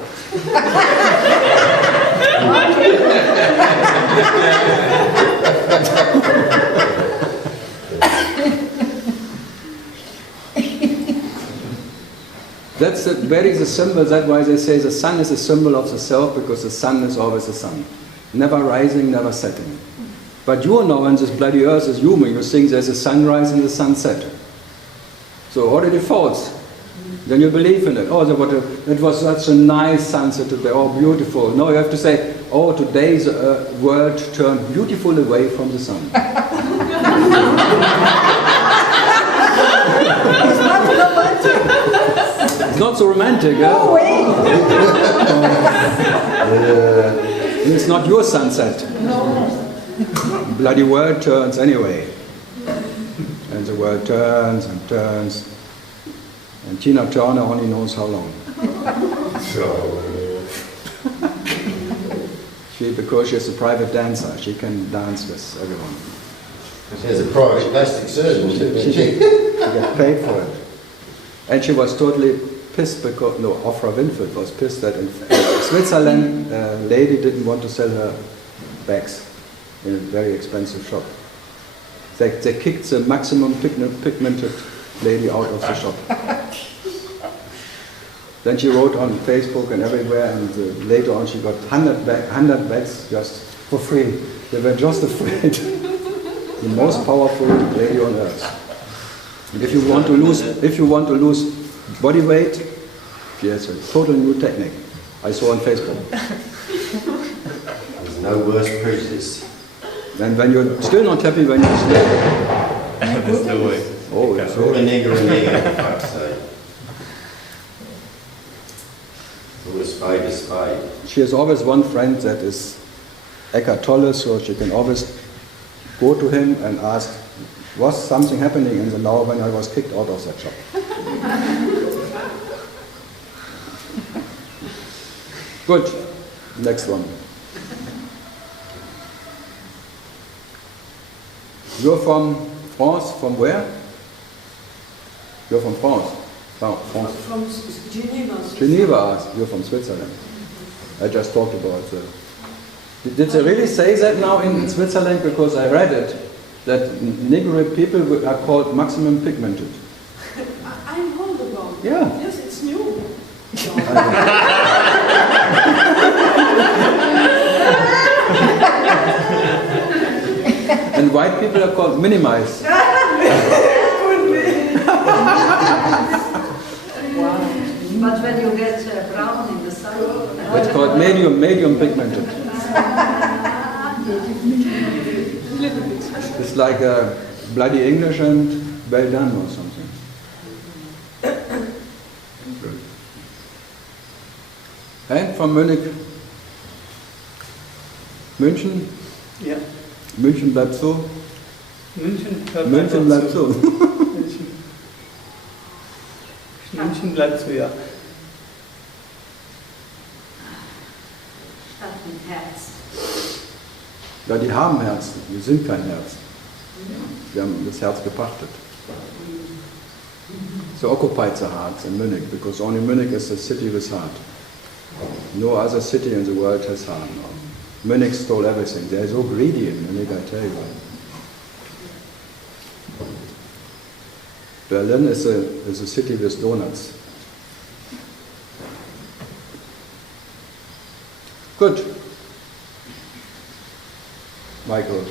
That's the symbol, that's why they say the sun is a symbol of the self, because the sun is always the sun. Never rising, never setting. But you know when this bloody earth is human, you think there's a sunrise and a sunset. So already false. Then you believe in it. Oh, it was such a nice sunset today, oh beautiful. No, you have to say, oh, today the world turned beautiful away from the sun. It's not so romantic, huh? No way! It's not your sunset. No. Bloody world turns anyway. And the world turns and turns. And Tina Turner only knows how long. Because she's a private dancer, she can dance with everyone. She's a private plastic surgeon. She gets paid for it. And she was totally pissed because, no, Ofra Winfield was pissed that in Switzerland a lady didn't want to sell her bags in a very expensive shop. They kicked the maximum pigmented lady out of the shop. Then she wrote on Facebook and everywhere, and later on she got 100 bags just for free. They were just afraid. The most powerful lady on earth. And if you want to lose body weight, she has a total new technique. I saw on Facebook. There's no worse prejudice. And when you're still not happy when you're slow. That's the way. Oh, Call a nigger, for fuck's sake. Call a spade a spade. She has always one friend that is Eckhart Tolle, so she can always go to him and ask, was something happening in the now when I was kicked out of that shop? Good. Next one. You're from France, from where? You're from France. France. From Geneva. Geneva, you're from Switzerland. I just talked about did they really say that now in Switzerland? Because I read it, that Negro people are called maximum pigmented. I'm heard about it. Yeah. Yes, it's new. And white people are called minimized. But when you get brown in the sun, It's called medium pigmented. It's like bloody English and well done or something. And from Munich? München? Ja. München bleibt so? München bleibt so. München bleibt so, ja. Stadt mit Herz. Ja, die haben Herzen, wir sind kein Herz. Wir haben das Herz gepachtet. So occupied the hearts in Munich, because only Munich is a city with heart. No other city in the world has heart. Munich stole everything. They're so greedy in Munich, I tell you. Berlin is a city with donuts. Good. Michael.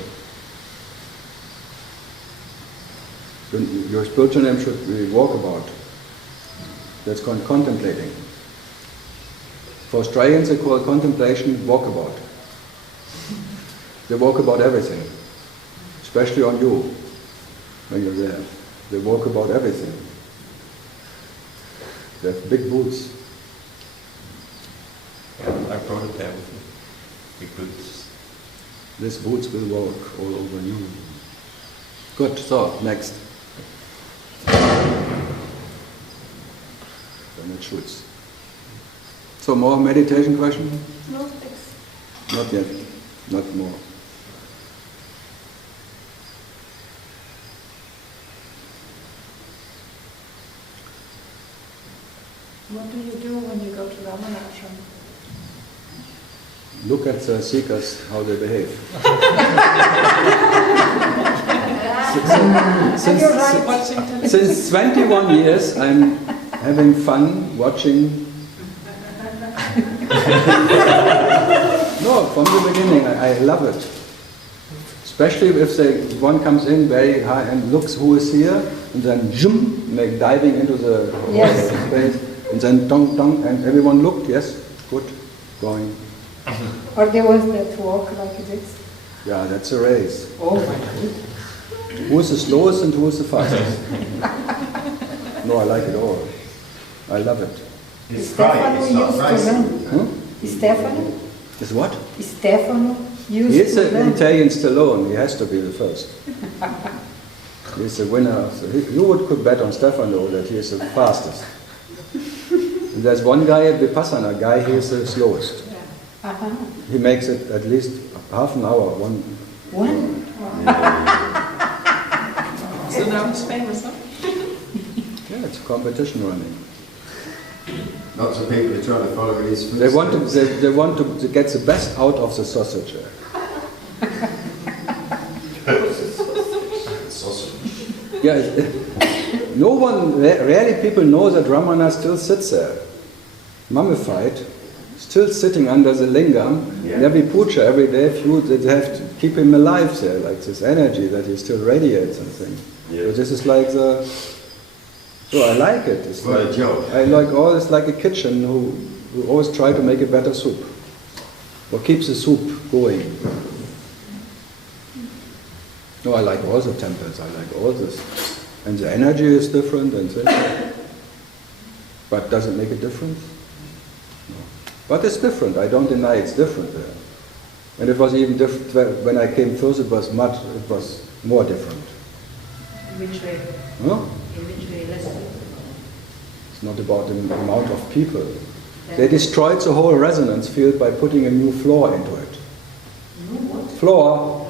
Your spiritual name should be walkabout. That's called contemplating. For Australians they call contemplation walkabout. They walk about everything, especially on you, when you're there. They walk about everything. They have big boots. Yeah, I brought it there with me. Big boots. These boots will walk all over you. Good, so next. Then it shoots. So more meditation question? No, thanks. Not yet, not more. What do you do when you go to Ramana ashram? Look at the seekers, how they behave. Since 21 years, I'm having fun watching. No, from the beginning, I love it. Especially if one comes in very high and looks who is here, and then zoom, like diving into the space, and then dong dong, and everyone looked, yes, good, going. Or there was that walk like this? Yeah, that's a race. Oh my God. Who is the slowest and who is the fastest? No, I like it all. I love it. Stefano used to run. Stefano? Is what? Stefano used He is to an run. Italian Stallone. He has to be the first. He's the winner. You could bet on Stefano that he is the fastest. And there's one guy at Vipassana guy, he is the slowest. He makes it at least half an hour. One? So now he's famous, huh? Yeah, it's competition running. Lots of people are trying to follow in his footsteps. They want to get the best out of the sausage. Sausage. Yeah, no one, rarely people know that Ramana still sits there, mummified, still sitting under the lingam. Yeah. In every puja, every day, they have to keep him alive there, like this energy that he still radiates and things. Yeah. So this is like the. So I like it. It's what like, a job. I like all. It's like a kitchen who always try to make a better soup, or keeps the soup going. No, I like all the temples. I like all this, and the energy is different and this. But does it make a difference? No. But it's different. I don't deny it's different there. And it was even different when I came first. It was much. It was more different. In which way? Huh? In which way? Less people? It's not about the amount of people. They destroyed the whole resonance field by putting a new floor into it. Floor.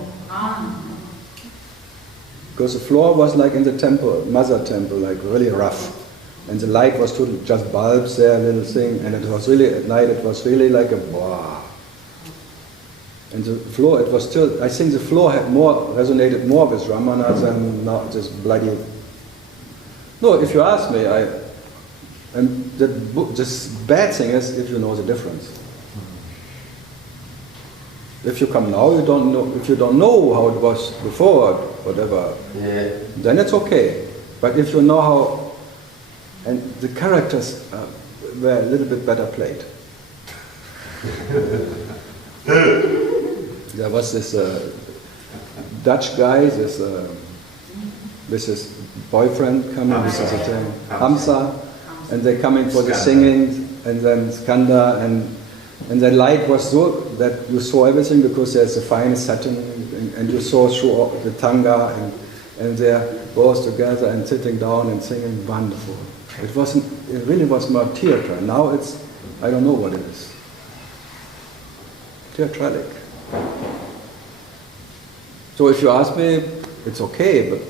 Because the floor was like in the temple, mother temple, like really rough. And the light was totally just bulbs there, little thing. And it was really, at night, it was really like a wow. And the floor, it was still, I think the floor had resonated more with Ramana than now this bloody. No, if you ask me, this bad thing is if you know the difference. If you come now, you don't know. If you don't know how it was before, whatever, yeah. Then it's okay. But if you know how, and the characters were a little bit better played. There was this Dutch guy, with his boyfriend coming, this is Hamza, and they come in for the singing, and then Skanda, and the light was so that you saw everything because there's a fine setting, and you saw through the tanga, and they're both together and sitting down and singing. Wonderful. It really was more theatre. Now it's, I don't know what it is. Theatralic. So if you ask me, it's okay, but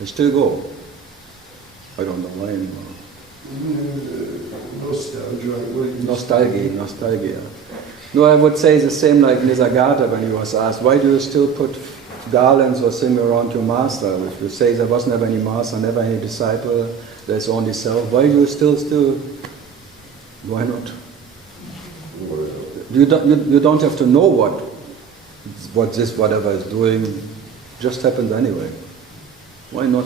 I still go. I don't know why anymore. Nostalgia. No, I would say the same like Nisargadatta when he was asked, why do you still put garlands or sing around your master? If you say there was never any master, never any disciple, there's only self, why do you still, why not? You don't have to know what this whatever is doing, just happens anyway. Why not?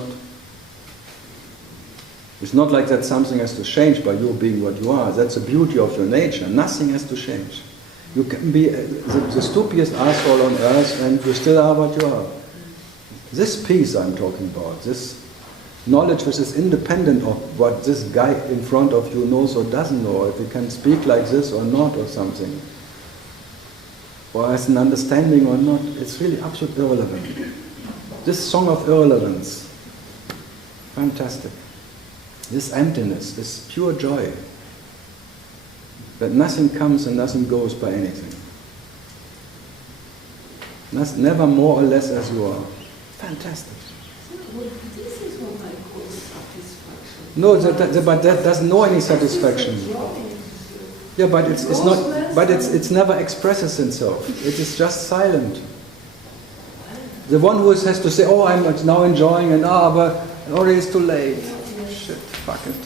It's not like that something has to change by you being what you are. That's the beauty of your nature. Nothing has to change. You can be the stupidest asshole on earth and you still are what you are. This peace I'm talking about, this knowledge which is independent of what this guy in front of you knows or doesn't know, or if he can speak like this or not or something, or has an understanding or not, it's really absolutely irrelevant. This song of irrelevance, fantastic. This emptiness, this pure joy, that nothing comes and nothing goes by anything. Never more or less as you are. Fantastic. This is what I call satisfaction. No, but that doesn't know any satisfaction. Yeah, but it's not. But it's never expresses itself. It is just silent. The one who has to say, "Oh, I'm now enjoying," and but already it's too late. Shit, fuck it.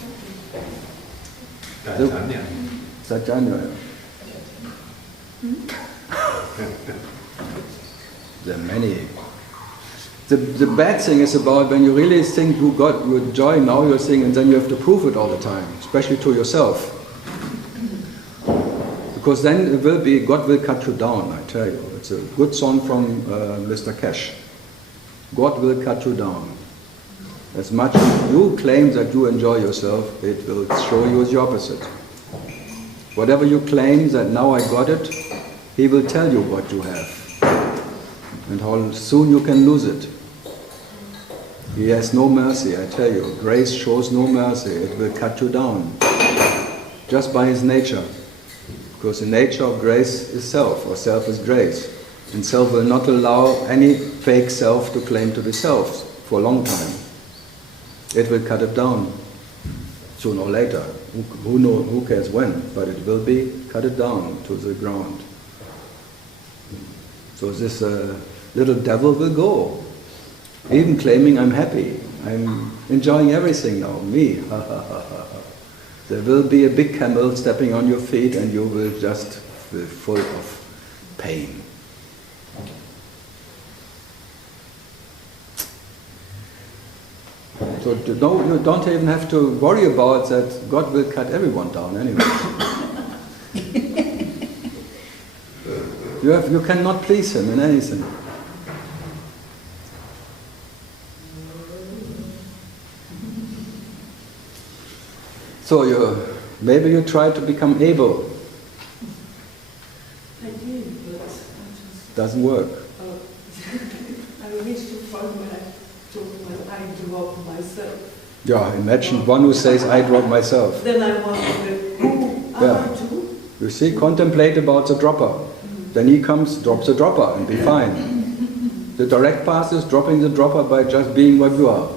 Satanya. There are many. The bad thing is about when you really think you enjoy now you're saying, and then you have to prove it all the time, especially to yourself. Because then it will be, God will cut you down, I tell you. It's a good song from Mr. Cash. God will cut you down. As much as you claim that you enjoy yourself, it will show you the opposite. Whatever you claim that now I got it, He will tell you what you have. And how soon you can lose it. He has no mercy, I tell you. Grace shows no mercy. It will cut you down. Just by His nature. Because the nature of grace is self, or self is grace. And self will not allow any fake self to claim to be self for a long time. It will cut it down. sooner or later. Who cares when? But it will be, cut it down to the ground. So this little devil will go, even claiming I'm happy, I'm enjoying everything now, me. There will be a big camel stepping on your feet and you will just be full of pain. So you don't even have to worry about that. God will cut everyone down anyway. You cannot please Him in anything. So maybe you try to become able. I did, but I just... Doesn't work. I wish to find when I drop myself. Yeah, imagine one who says, I drop myself. Then I wonder, who am I to? You see, contemplate about the dropper. Then he comes, drops the dropper and be fine. The direct path is dropping the dropper by just being what you are.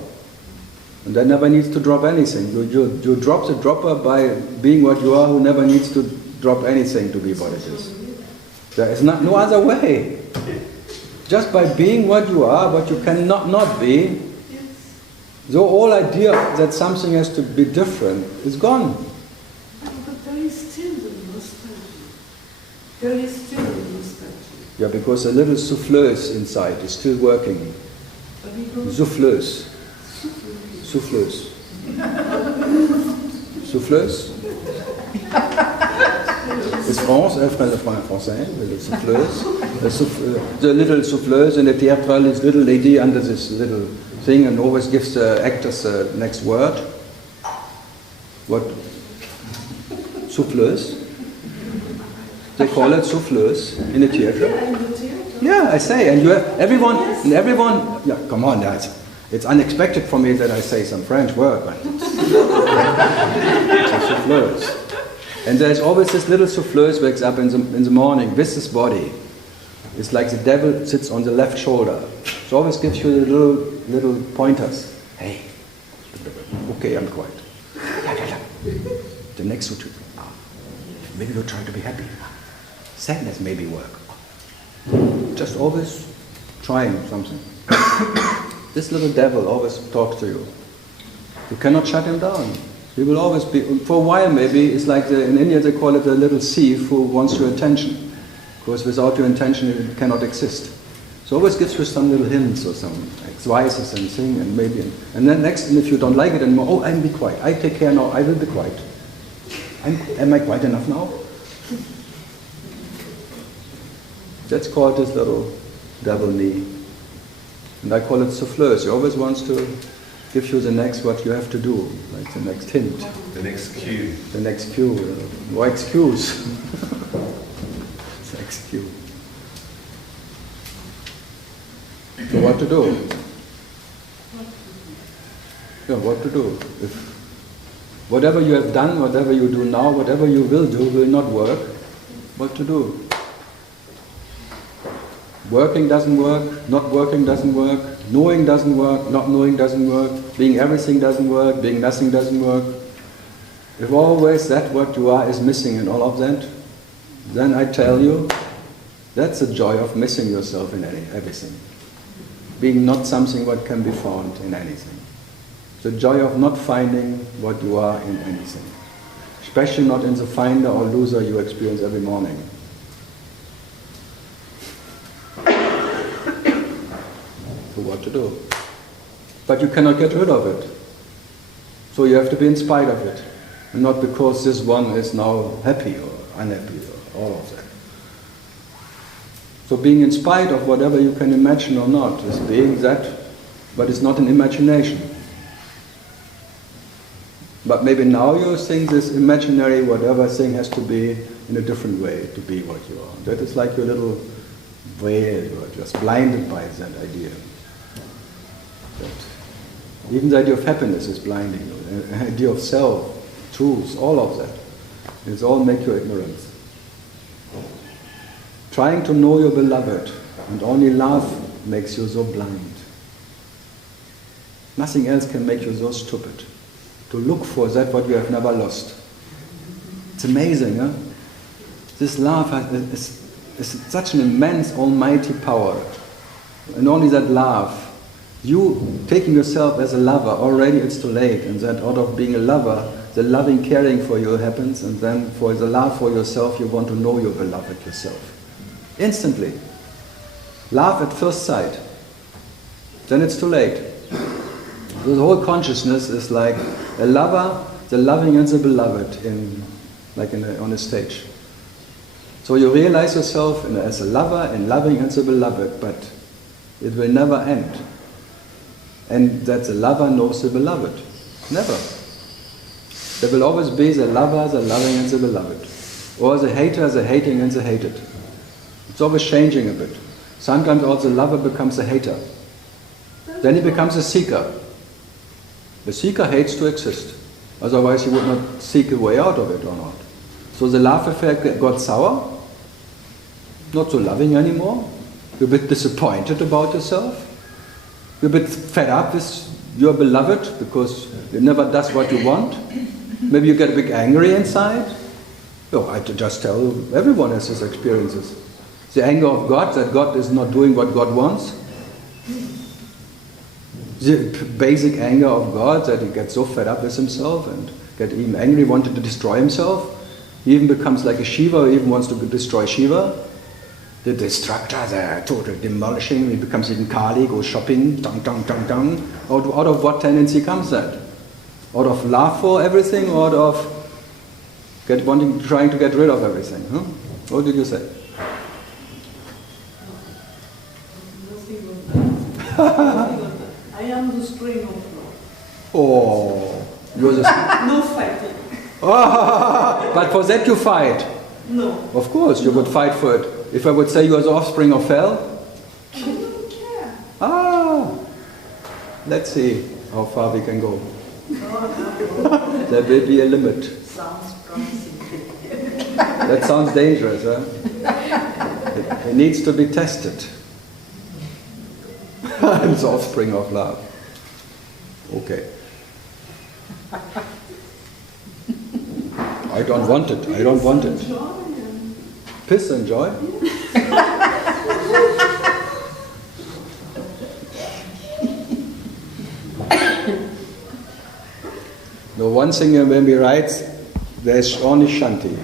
And that never needs to drop anything. You drop the dropper by being what you are, who never needs to drop anything to be what it is. There is no other way. Just by being what you are, what you cannot not be, the whole idea that something has to be different is gone. But there is still the nostalgia. There is still the nostalgia. Yeah, because a little souffleuse inside is still working. Souffleuse. Souffleuse. Souffleuse. It's France, français, the souffleuse. The little souffleuse in the theatre is little lady under this little thing and always gives the actors the next word. What? Souffleuse. They call it souffleuse in the theatre. Yeah, I say, and you have everyone. Yeah, come on, guys. It's unexpected for me that I say some French word, but it's a souffleuse. And there's always this little souffleuse wakes up in the morning with this body. It's like the devil sits on the left shoulder. It always gives you little pointers. Hey, okay, I'm quiet. The next two, maybe you'll try to be happy. Sadness maybe work. Just always trying something. This little devil always talks to you. You cannot shut him down. He will always be, for a while maybe, it's like in India they call it a little thief who wants your attention. Because without your attention it cannot exist. So always gives you some little hints or some advices and thing and maybe, and then next, and if you don't like it anymore, oh, I'll be quiet. I take care now, I will be quiet. Am I quiet enough now? That's called this little devil me. And I call it souffleuse. He always wants to give you the next what you have to do, like the next hint. The next cue. The next cue. Or excuse. The next cue. So what to do? Yeah, what to do? If whatever you have done, whatever you do now, whatever you will do will not work, what to do? Working doesn't work, not working doesn't work, knowing doesn't work, not knowing doesn't work, being everything doesn't work, being nothing doesn't work. If always that what you are is missing in all of that, then I tell you, that's the joy of missing yourself in everything. Being not something what can be found in anything. The joy of not finding what you are in anything. Especially not in the finder or loser you experience every morning. So what to do? But you cannot get rid of it. So you have to be in spite of it. And not because this one is now happy or unhappy or all of that. So being in spite of whatever you can imagine or not is being that, but it's not an imagination. But maybe now you think this imaginary whatever thing has to be in a different way to be what you are. That is like your little veil, you are just blinded by that idea. That even the idea of happiness is blinding you. The idea of self, truth, all of that. It's all make you ignorant. Trying to know your beloved and only love makes you so blind. Nothing else can make you so stupid. to look for that what you have never lost. It's amazing, huh? This love is such an immense, almighty power. And only that love, you taking yourself as a lover, already it's too late. And that out of being a lover, the loving caring for you happens, and then for the love for yourself, you want to know your beloved yourself. Instantly. Love at first sight. Then it's too late. So the whole consciousness is like a lover, the loving and the beloved on a stage. So you realize yourself as a lover and loving and the beloved, but it will never end. And that the lover knows the beloved. Never. There will always be the lover, the loving and the beloved. Or the hater, the hating and the hated. It's always changing a bit. Sometimes also the lover becomes a hater. Then he becomes a seeker. The seeker hates to exist. Otherwise he would not seek a way out of it or not. So the love affair got sour. Not so loving anymore. You're a bit disappointed about yourself. You're a bit fed up with your beloved because it never does what you want. Maybe you get a bit angry inside. Oh, I just tell everyone has his experiences. The anger of God, that God is not doing what God wants. The basic anger of God, that he gets so fed up with himself and get even angry, wanted to destroy himself. He even becomes like a Shiva, he even wants to destroy Shiva. The destructor, the total demolishing, he becomes even Kali, goes shopping, dong, dong, dong, dong. Out of what tendency comes that? Out of love for everything, or out of trying to get rid of everything? Huh? What did you say? I am the string of love. Oh, you're the No fighting. But for that you fight. No. Of course, you would fight for it. If I would say you are the offspring of hell? I don't care. Let's see how far we can go. There will be a limit. Sounds promising. That sounds dangerous, huh? It needs to be tested. I'm the offspring of love. Okay. I don't want it. I don't want it. Piss and joy? The one thing when we write, there's only Shanti.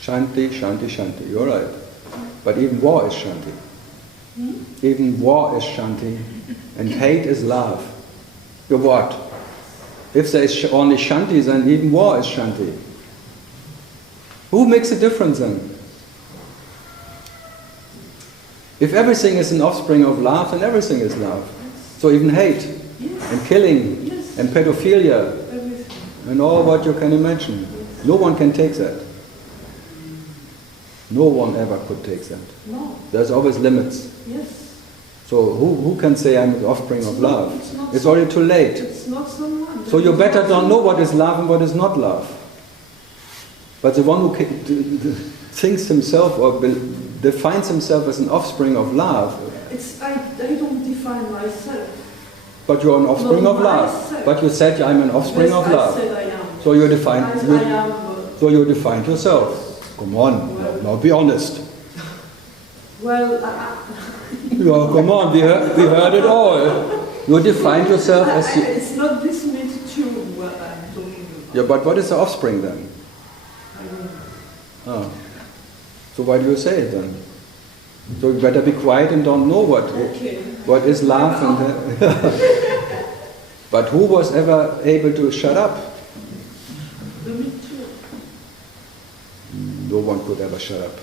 Shanti, Shanti, Shanti. You're right. But even war is Shanti. Even war is Shanti. And hate is love. Your what? If there is only Shanti, then even war is Shanti. Who makes a difference then? If everything is an offspring of love, then everything is love. So even hate, and killing, and pedophilia, and all what you can imagine. No one can take that. No one ever could take that. No. There's always limits. Yes. So who can say I'm the offspring of love? It's already too late. It's not someone. So you better don't know what is love and what is not love. But the one who thinks himself or defines himself as an offspring of love. I don't define myself. But you're an offspring of love. Myself. But you said I'm an offspring of love. I said I am. So you defined. I am. So you defined yourself. Come on, now be honest. Well, yeah, come on, we heard it all. You defined yourself as. It's not this multitude what I'm talking about. Yeah, but what is the offspring then? I don't know. Oh. So why do you say it then? So you better be quiet and don't know what is love and but who was ever able to shut up? The multitude. No one could ever shut up.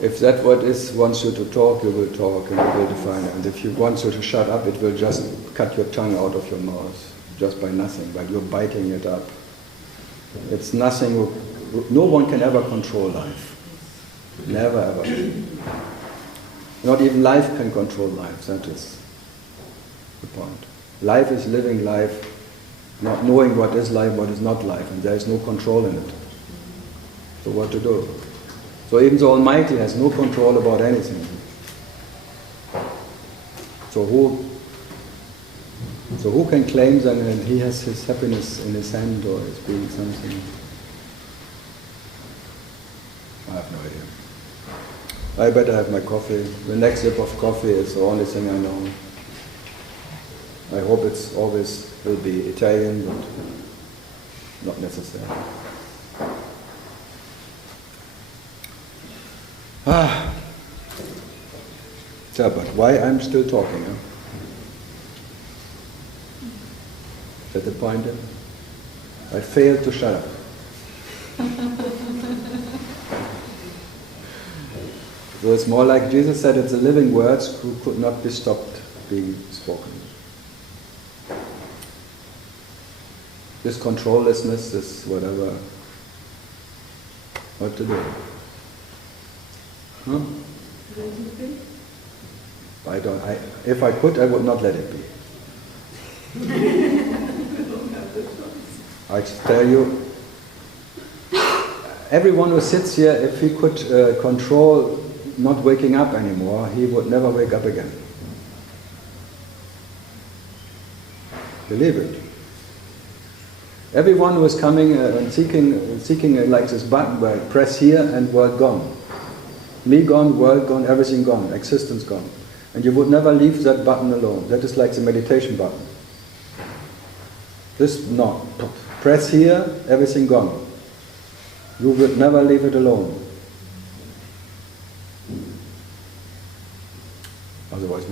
If that what is wants you to talk, you will talk and you will define it. And if you want you to shut up, it will just cut your tongue out of your mouth, just by nothing, but you're biting it up. It's nothing, no one can ever control life. Never ever. Not even life can control life, that is the point. Life is living life, not knowing what is life, what is not life, and there is no control in it. So what to do? So even the Almighty has no control about anything. So who can claim that he has his happiness in his hand or is being something? I have no idea. I better have my coffee. The next sip of coffee is the only thing I know. I hope it's always will be Italian, but not necessary. So, but why I'm still talking? Huh? Is that the point? I failed to shut up. So it's more like Jesus said, it's the living words who could not be stopped being spoken. This controllessness, this whatever, what to do? Huh? If I could, I would not let it be. I tell you, everyone who sits here, if he could control not waking up anymore, he would never wake up again. Believe it. Everyone who is coming and seeking like this button where press here and world gone. Me gone, world gone, everything gone, existence gone. And you would never leave that button alone. That is like the meditation button. This, no. Press here, everything gone. You would never leave it alone. Otherwise,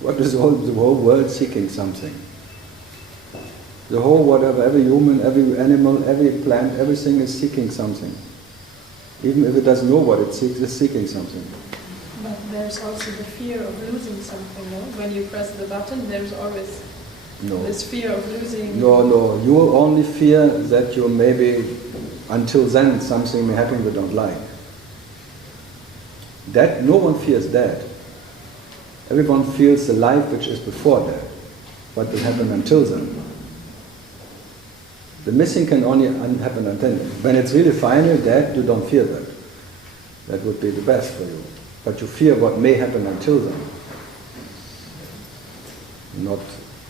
what is the whole world seeking something? The whole whatever, every human, every animal, every plant, everything is seeking something. Even if it doesn't know what it seeks, it's seeking something. But there's also the fear of losing something, no? When you press the button, there's always this fear of losing. No, you only fear that you maybe, until then, something may happen you don't like. That, no one fears that. Everyone feels the life which is before that. What will happen until then. The missing can only happen until then. When it's really final, that you don't fear that. That would be the best for you. But you fear what may happen until then. Not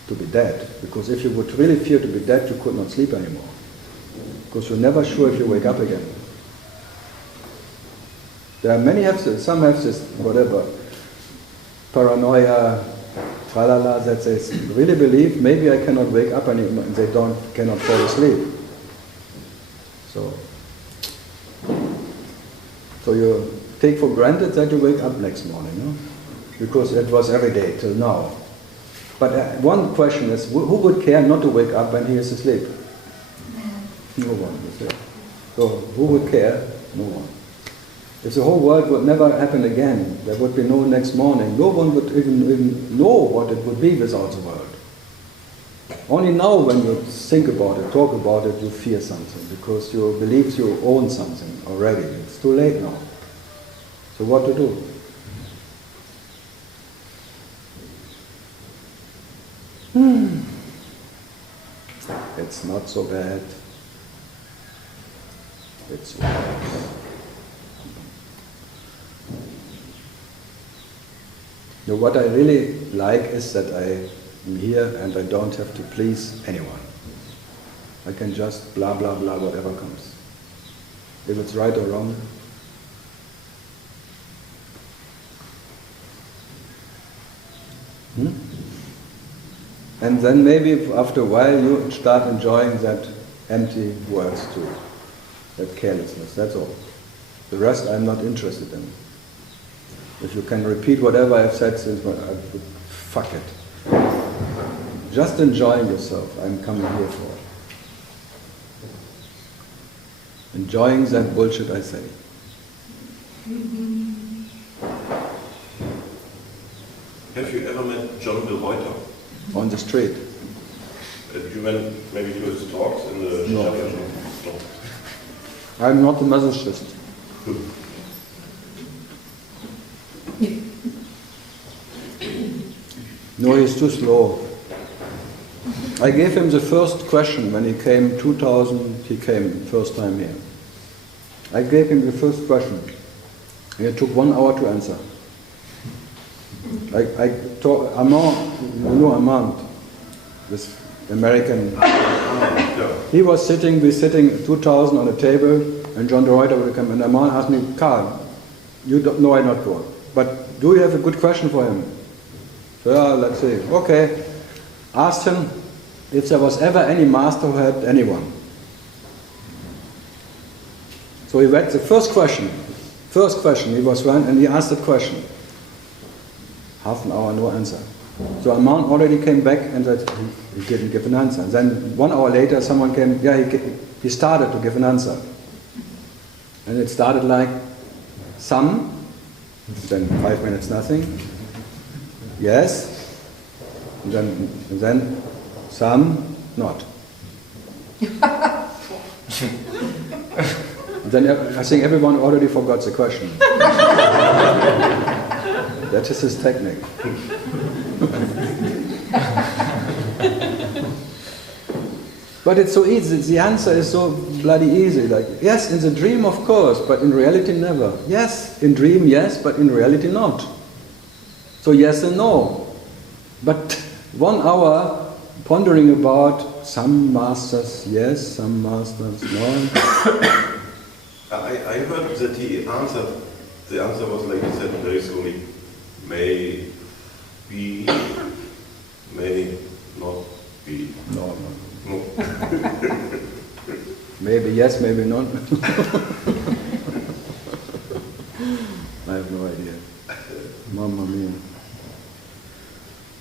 to be dead. Because if you would really fear to be dead, you could not sleep anymore. Because you're never sure if you wake up again. There are many some have this, whatever, paranoia, tralala, that they really believe, maybe I cannot wake up anymore, and they cannot fall asleep. So you take for granted that you wake up next morning, no? Because it was every day till now. But one question is, who would care not to wake up when he is asleep? No one, is there? So who would care? No one. If the whole world would never happen again, there would be no next morning, no one would even know what it would be without the world. Only now when you think about it, talk about it, you fear something, because you believe you own something already. It's too late now. So what to do? It's not so bad. It's worse. Now, what I really like is that I am here and I don't have to please anyone. I can just blah blah blah whatever comes. If it's right or wrong. And then maybe after a while you start enjoying that empty words too. That carelessness, that's all. The rest I'm not interested in. If you can repeat whatever I've said since, fuck it. Just enjoying yourself, I'm coming here for. Enjoying that bullshit I say. Have you ever met John de Ruyter? On the street. You went maybe to his talks in the... No. I'm not a masochist. No, he's too slow. I gave him the first question when he came, 2000, he came first time here. I gave him the first question. It took 1 hour to answer. I taught Armand, you know Armand, this American. He was sitting, we sitting 2000 on a table, and John de Ruyter would come, and Armand asked me, Karl, you don't know I not go, but do you have a good question for him? So, yeah, let's see. Okay. Asked him if there was ever any master who helped anyone. So he read the first question, he was one, and he asked that question. Half an hour, no answer. So Armand already came back and said he didn't give an answer. And then 1 hour later someone came, he started to give an answer. And it started like, some, then 5 minutes nothing, yes, and then some, not. Then I think everyone already forgot the question. That is his technique. But it's so easy, the answer is so bloody easy. Like, yes, in the dream of course, but in reality never. Yes, in dream yes, but in reality not. So yes and no. But 1 hour pondering about some masters yes, some masters no. I heard that he answered, the answer was like he said very slowly, may be, may not be. No. Maybe yes, maybe not. I have no idea. Mamma mia.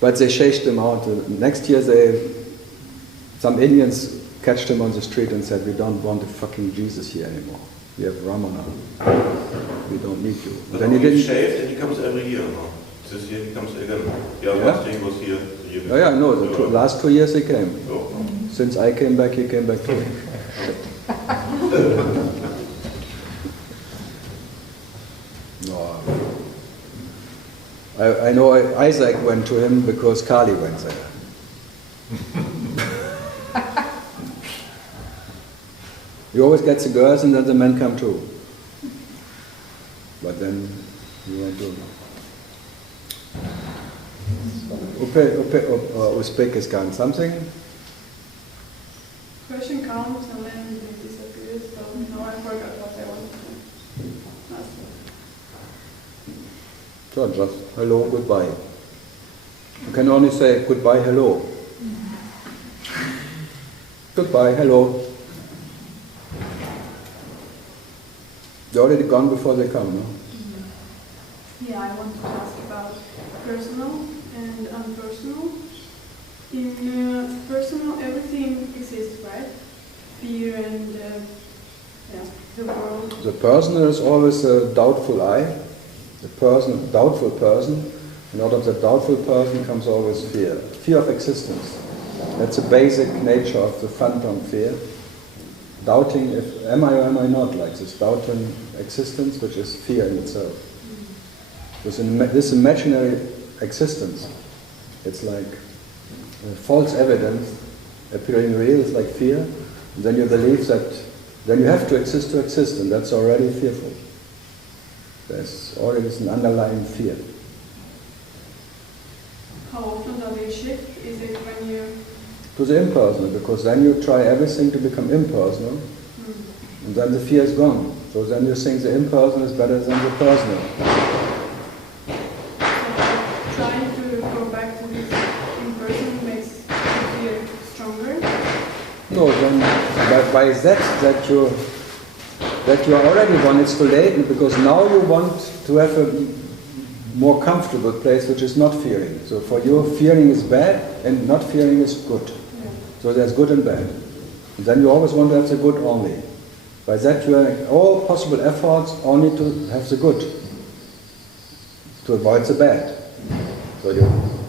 But they chased him out. Next year some Indians catched him on the street and said, we don't want the fucking Jesus here anymore. We have Ramana. We don't need you. But then he didn't shaved and he comes every year now. This year he comes again. Yeah, last year he was here. Oh yeah, no, the last 2 years he came. Oh. Since I came back, he came back too. No. I know Isaac went to him because Kali went there. He always gets the girls and then the men come too. But then he went to Uzbekistan, something? Question comes and then it disappears, so now I forgot what I wanted to ask. So just hello, goodbye. You can only say goodbye, hello. Goodbye, hello. They're already gone before they come, no? Yeah, I want to ask about personal and unpersonal. In personal, everything exists, right? Fear and the world. The personal is always a doubtful I. The person, doubtful person. And out of the doubtful person comes always fear. Fear of existence. That's the basic nature of the phantom fear. Doubting if am I or am I not, like this doubting existence, which is fear in itself. This imaginary existence, it's like false evidence appearing real, it's like fear. And then you believe that then you have to exist, and that's already fearful. There's already an underlying fear. How often do they shift? Is it when you... To the impersonal, because then you try everything to become impersonal, and then the fear is gone. So then you think the impersonal is better than the personal. Trying to go back to this impersonal makes the fear stronger? No, then by that you are already one, it's too late, because now you want to have a more comfortable place which is not fearing. So for you, fearing is bad and not fearing is good. Yeah. So there's good and bad. And then you always want to have the good only. By that you have all possible efforts only to have the good, to avoid the bad. So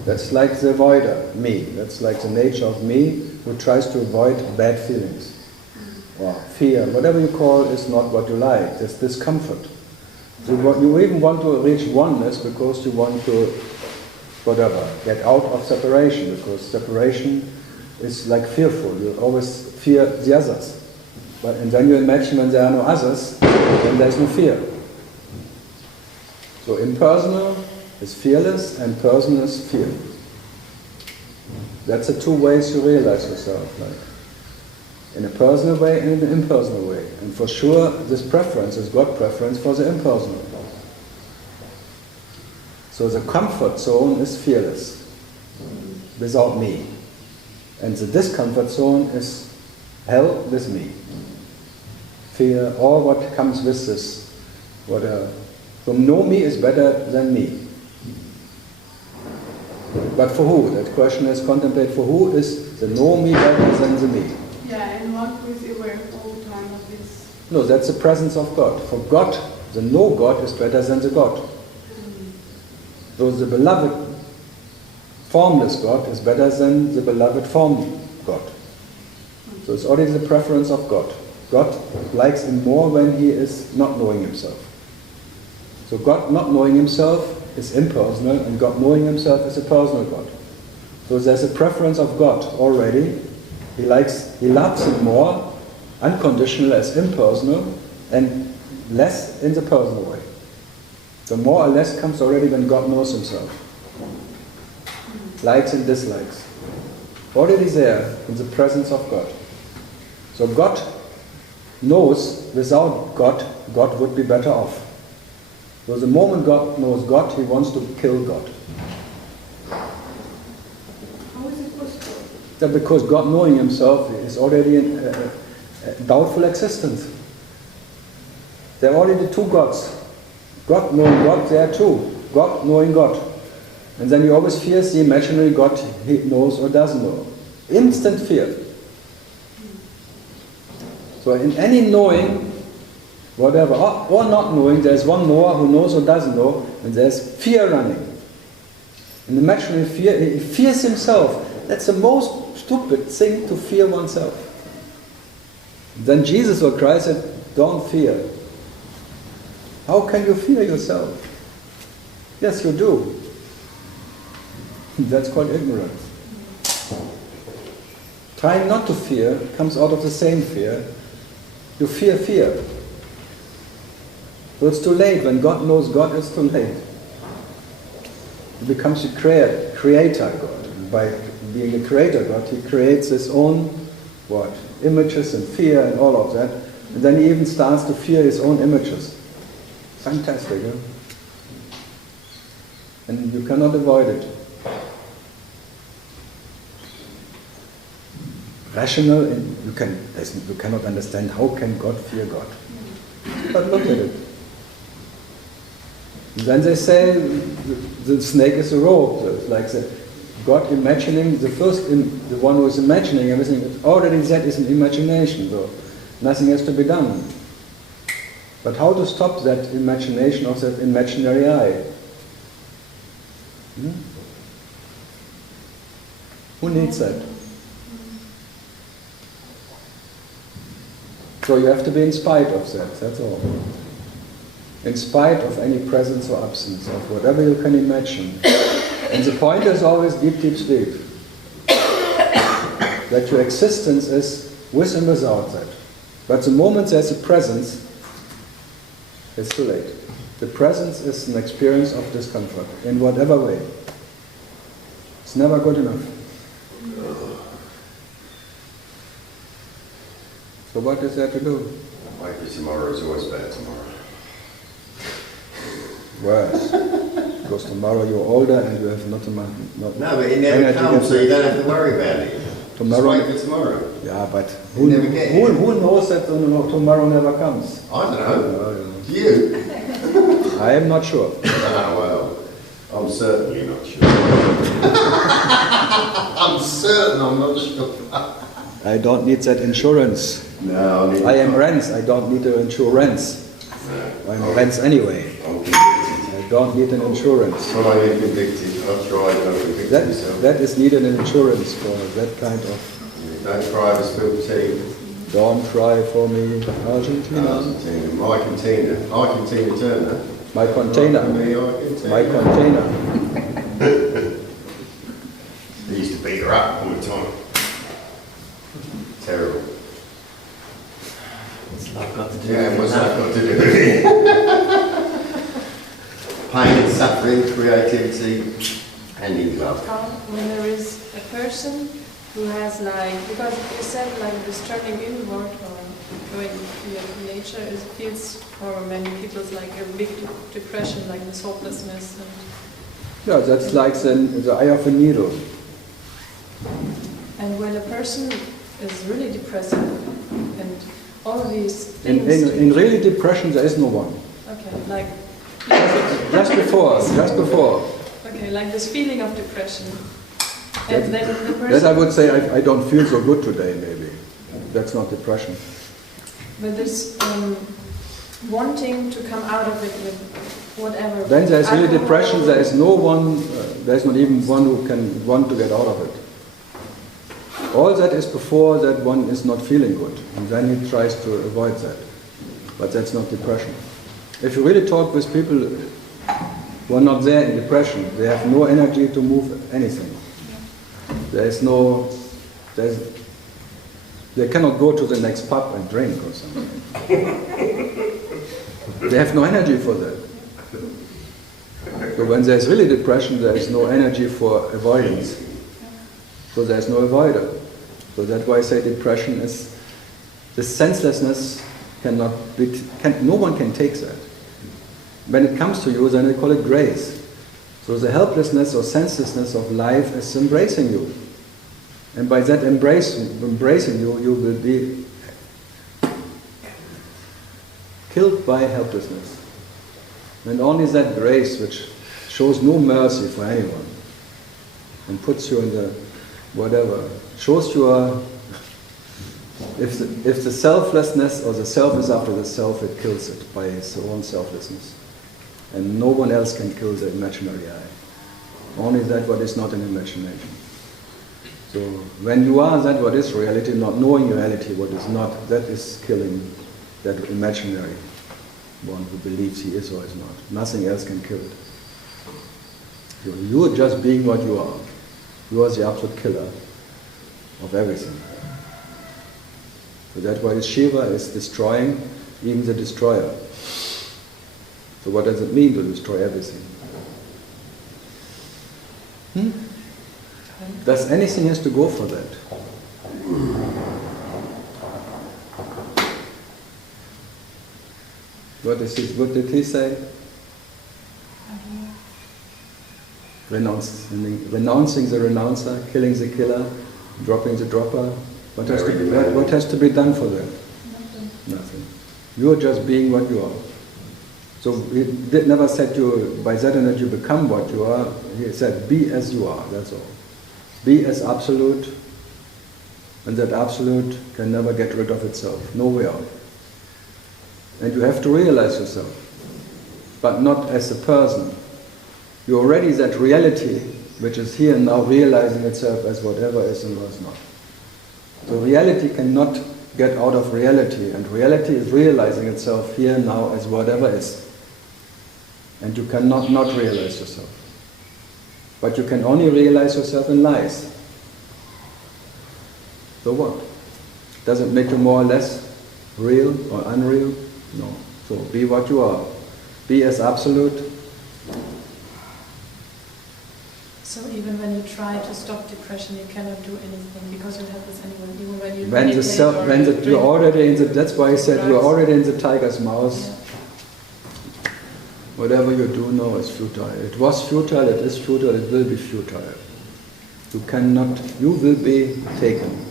that's like the avoider, me. That's like the nature of me who tries to avoid bad feelings. Or fear, whatever you call is not what you like, there's discomfort. So you even want to reach oneness because you want to, whatever, get out of separation, because separation is like fearful. You always fear the others. And then you imagine when there are no others, then there's no fear. So impersonal is fearless and personal is fear. That's the two ways you realize yourself, like in a personal way and in an impersonal way. And for sure, this preference is God preference for the impersonal. So the comfort zone is fearless, without me. And the discomfort zone is hell with me. Fear, all what comes with this, whatever. So know me is better than me. But for who? That question is contemplate for who is the know me better than the me. Yeah, and one who is aware all the time of this. No, that's the presence of God. For God, the know God is better than the God. So the beloved formless God is better than the beloved formed God. So it's already the preference of God. God likes him more when he is not knowing himself. So God not knowing himself is impersonal, and God knowing himself is a personal God. So there's a preference of God already. He loves him more unconditional as impersonal, and less in the personal way. So more or less comes already when God knows himself. Likes and dislikes. Already there in the presence of God. So God knows without God, God would be better off. So the moment God knows God, he wants to kill God. How is it possible? That because God knowing himself is already a doubtful existence. There are already two gods. God knowing God, there are two. God knowing God. And then you always fear the imaginary God he knows or doesn't know. Instant fear. So in any knowing, whatever, or not knowing, there's one knower who knows or doesn't know, and there's fear running. And imaginary fear, he fears himself. That's the most stupid thing, to fear oneself. Then Jesus or Christ said, don't fear. How can you fear yourself? Yes, you do. That's called ignorance. Trying not to fear comes out of the same fear. You fear fear. So it's too late. When God knows God, it's too late. He becomes a creator God. And by being a creator God, he creates his own images and fear and all of that. And then he even starts to fear his own images. Fantastic, huh? And you cannot avoid it. Rational, and you cannot understand how can God fear God. But look at it. And then they say the snake is a rope. So it's like God imagining the one who is imagining everything. Already that is an imagination, so nothing has to be done. But how to stop that imagination of that imaginary I? Who needs that? So you have to be in spite of that, that's all. In spite of any presence or absence of whatever you can imagine. And the point is always deep, deep sleep. That your existence is with and without that. But the moment there's a presence, it's too late. The presence is an experience of discomfort, in whatever way. It's never good enough. So what is there to do? Maybe tomorrow is always better tomorrow. Worse. Because tomorrow you're older and you have not No, but it never comes, so you don't have to worry about it. Tomorrow. Just wait for tomorrow. Yeah, but who knows that tomorrow never comes? I don't know. You? I am not sure. Well, I'm certainly not sure. I'm certain I'm not sure. I don't need that insurance. No, I am Renz, I don't need an insurance. No. I'm Renz anyway. I don't need an insurance. Well, you're convicted. I've tried, I'm convicted myself. That is needed an insurance for that kind of... Don't cry over spilled tea. Don't cry for me, Argentina. Argentina. My container. Argentina Turner. My container. My container. They used to beat her up all the time. Terrible. What's love got to do Yeah, with what's that? that got to do with it? Pain and suffering, creativity. enough. Carl, when there is a person who has like, because you said like this turning inward or going to your nature, it feels for many people like a big depression, like this hopelessness. And yeah, that's like the eye of a needle. And when a person is really depressed and all of these In things... really depression there is no one. Okay, like... Just before. Okay, like this feeling of depression. And then the person... That I would say I don't feel so good today, maybe. That's not depression. But this wanting to come out of it with whatever... Then there is really depression, there is no one, there is not even one who can want to get out of it. All that is before that one is not feeling good, and then he tries to avoid that. But that's not depression. If you really talk with people who are not there in depression, they have no energy to move anything. They cannot go to the next pub and drink or something. They have no energy for that. So when there's really depression, there is no energy for avoidance. So there's no avoider. So that's why I say depression is, the senselessness no one can take that. When it comes to you, then they call it grace. So the helplessness or senselessness of life is embracing you. And by that embracing you, you will be killed by helplessness. And only that grace, which shows no mercy for anyone, and puts you in the whatever, shows you if the selflessness or the self is after the self, it kills it by its own selflessness. And no one else can kill the imaginary I. Only that what is not an imagination. So when you are that what is reality, not knowing reality what is not, that is killing that imaginary one who believes he is or is not. Nothing else can kill it. You are just being what you are. You are the absolute killer of everything. So that's why Shiva is destroying even the destroyer. So what does it mean to destroy everything? Does anything has to go for that? What did he say? Renouncing the renouncer, killing the killer, dropping the dropper. What has to be done for that? Nothing. You are just being what you are. So he never said you, by that energy you become what you are. He said, be as you are, that's all. Be as absolute, and that absolute can never get rid of itself, nowhere. And you have to realize yourself, but not as a person. You're already that reality, which is here and now realizing itself as whatever is and was not. So reality cannot get out of reality, and reality is realizing itself here and now as whatever is. And you cannot not realize yourself. But you can only realize yourself in lies. So what? Does it make you more or less real or unreal? No. So be what you are. Be as absolute. So even when you try to stop depression, you cannot do anything because you have this anyway. Even when you you're already in the. That's why I said you are already in the tiger's mouth. Yeah. Whatever you do now is futile. It was futile. It is futile. It will be futile. You cannot. You will be taken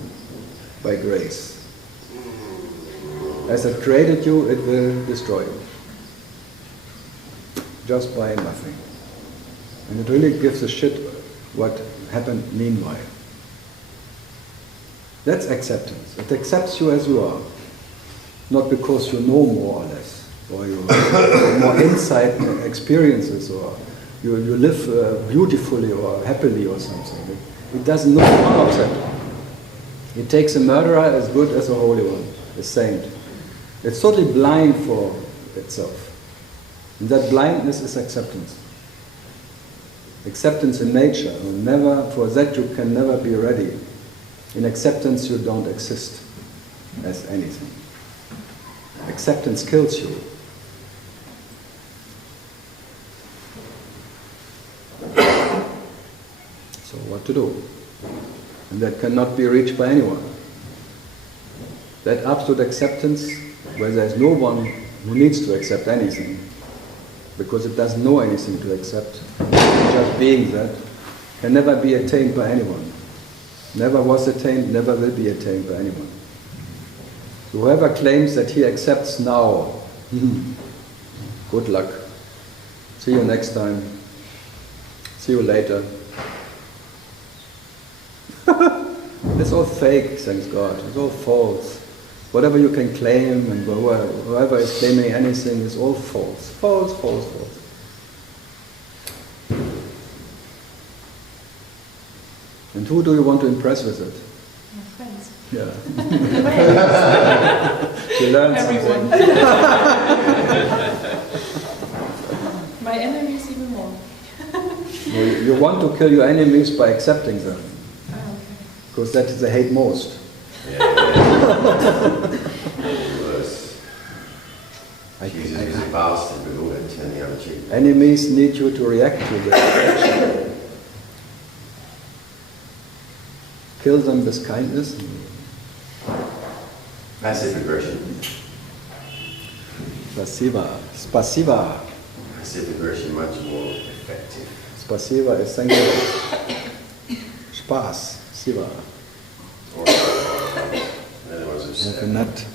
by grace. As it created you, it will destroy you. Just by nothing. And it really gives a shit what happened meanwhile. That's acceptance. It accepts you as you are. Not because you know more or less, or you have more insight experiences, or you live beautifully or happily or something. It doesn't know none of that. It takes a murderer as good as a holy one, a saint. It's totally blind for itself. And that blindness is acceptance. Acceptance in nature. For that you can never be ready. In acceptance you don't exist as anything. Acceptance kills you. So what to do? And that cannot be reached by anyone. That absolute acceptance, where there is no one who needs to accept anything, because it doesn't know anything to accept, just being that, can never be attained by anyone. Never was attained, never will be attained by anyone. Whoever claims that he accepts now, good luck. See you next time. See you later. It's all fake, thanks God. It's all false. Whatever you can claim and whoever is claiming anything is all false. False, false, false. And who do you want to impress with it? My friends. Yeah. To learn something. My enemies even more. You want to kill your enemies by accepting them. Because that is the hate most. Jesus is a bastard, but all that turn the other cheek. Enemies need you to react to their action. Kill them with kindness. Passive aggression. Spasiba. Passive aggression much more effective. Spasiba is thank you. Spaß. Siva. Have a nut.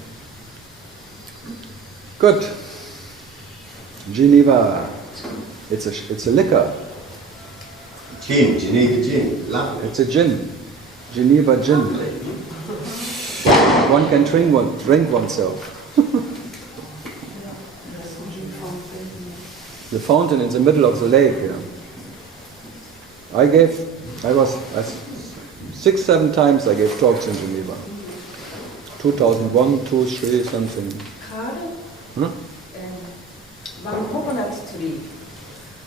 Good. Geneva. It's a liquor. Gin, Geneva gin. Lovely. It's a gin. Geneva gin. One can drink oneself. The fountain in the middle of the lake here. I was 6-7 times I gave talks in Geneva. 2001, 2, 3, something. Karl, Huh? one coconut tree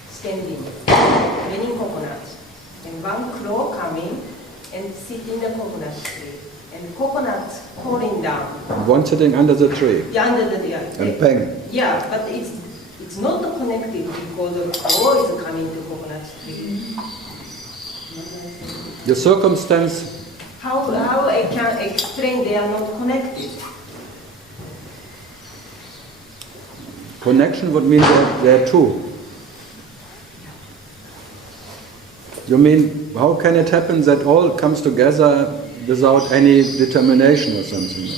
standing, many coconuts, and one crow coming and sit in the coconut tree, and coconuts falling down. One sitting under the tree. Yeah, under the tree. And peng. Yeah, but it's not connected because the crow is coming to coconut tree. The circumstance. How I can explain they are not connected? Connection would mean they're two. You mean, how can it happen that all comes together without any determination or something?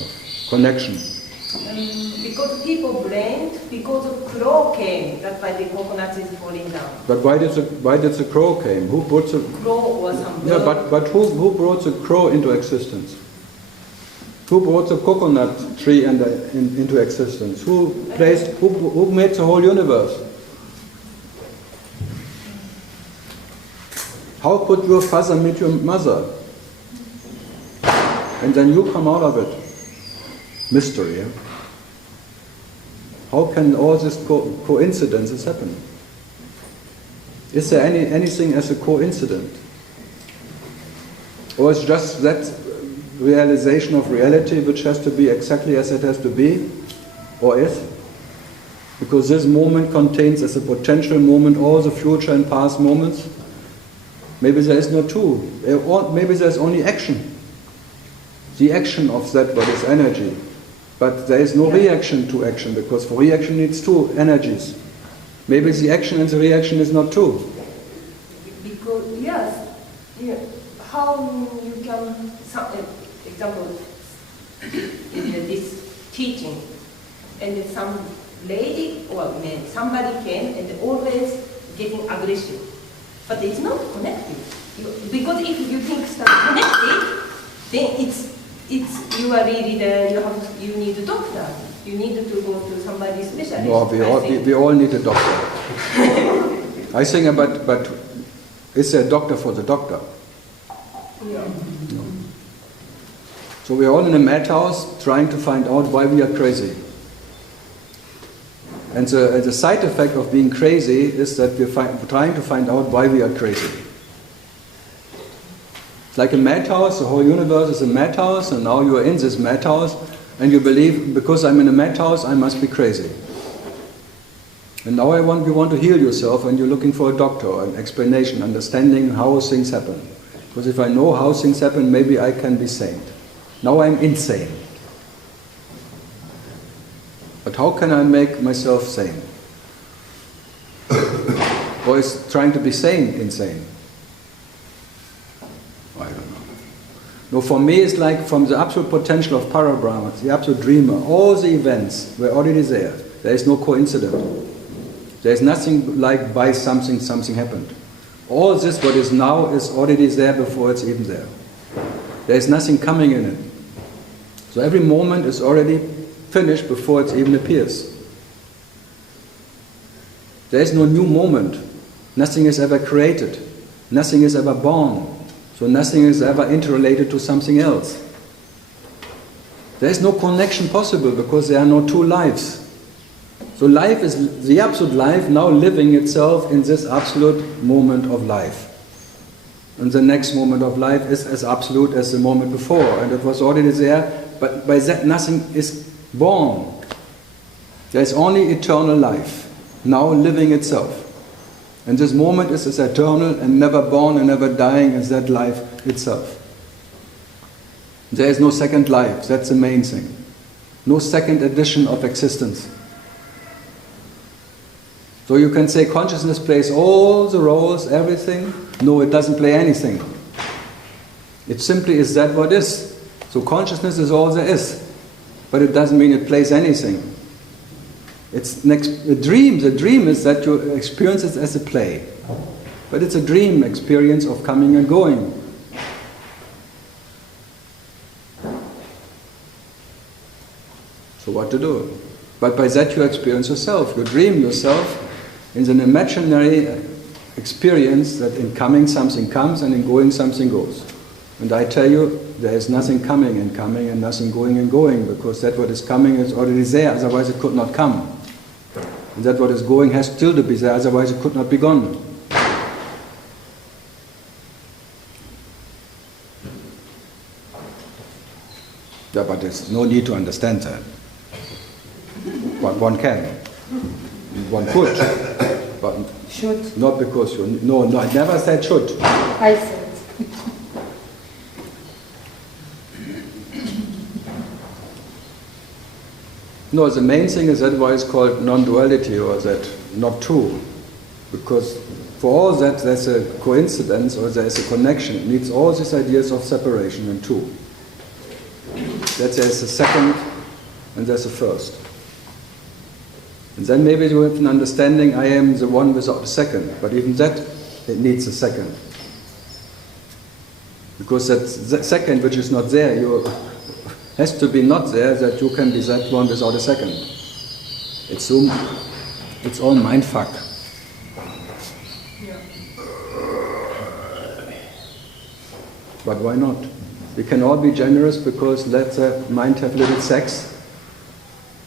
Connection. Because people blamed, because the crow came, that's why the coconut is falling down. But why did the crow came? Who brought the Crow was some Yeah, but who brought the crow into existence? Who brought the coconut tree into existence? Who made the whole universe? How could your father meet your mother? And then you come out of it. Mystery, yeah? How can all these coincidences happen? Is there anything as a coincidence? Or is just that realization of reality which has to be exactly as it has to be? Or is? Because this moment contains as a potential moment all the future and past moments. Maybe there is no two. Or maybe there is only action. The action of that what is energy. But there is no reaction to action, because for reaction needs two energies. Maybe the action and the reaction is not two. Because, yes, yeah. How you can, example, in this teaching, and some lady or man, somebody came and always getting aggressive. But it's not connected. Because if you think it's connected, then you are really you need a doctor. You need to go to somebody specialist. No, we all need a doctor. I think, but is there a doctor for the doctor? Yeah. No. So we're all in a madhouse trying to find out why we are crazy. And the side effect of being crazy is that we're trying to find out why we are crazy. It's like a madhouse, the whole universe is a madhouse, and now you are in this madhouse, and you believe, because I'm in a madhouse, I must be crazy. And now you want to heal yourself, and you're looking for a doctor, an explanation, understanding how things happen. Because if I know how things happen, maybe I can be sane. Now I'm insane. But how can I make myself sane? Or is trying to be sane insane? I don't know. No, for me it's like from the absolute potential of Parabrahma, the absolute dreamer, all the events were already there. There is no coincidence. There is nothing like by something happened. All this what is now is already there before it's even there. There is nothing coming in it. So every moment is already finished before it even appears. There is no new moment. Nothing is ever created. Nothing is ever born. So nothing is ever interrelated to something else. There is no connection possible because there are no two lives. So life is the absolute life now living itself in this absolute moment of life. And the next moment of life is as absolute as the moment before. And it was already there, but by that nothing is born. There is only eternal life, now living itself. And this moment is as eternal and never born and never dying as that life itself. There is no second life, that's the main thing. No second edition of existence. So you can say consciousness plays all the roles, everything. No, it doesn't play anything. It simply is that what is. So consciousness is all there is. But it doesn't mean it plays anything. It's a dream. The dream is that you experience it as a play. But it's a dream experience of coming and going. So what to do? But by that you experience yourself. You dream yourself in an imaginary experience that in coming something comes and in going something goes. And I tell you, there is nothing coming and nothing going and going, because that what is coming is already there, otherwise it could not come. And that what is going has still to be there, otherwise it could not be gone. Yeah, but there's no need to understand that. But one can. One could. But should. Not because you... No, I never said should. I said. No, the main thing is that why it's called non-duality, or that not two. Because for all that there's a coincidence or there's a connection. It needs all these ideas of separation and two. That there's a second and there's a first. And then maybe you have an understanding, I am the one without a second. But even that, it needs a second. Because that second which is not there, has to be not there that you can be that one without a second. It's all mindfuck. Yeah. But why not? We can all be generous because let the mind have little sex,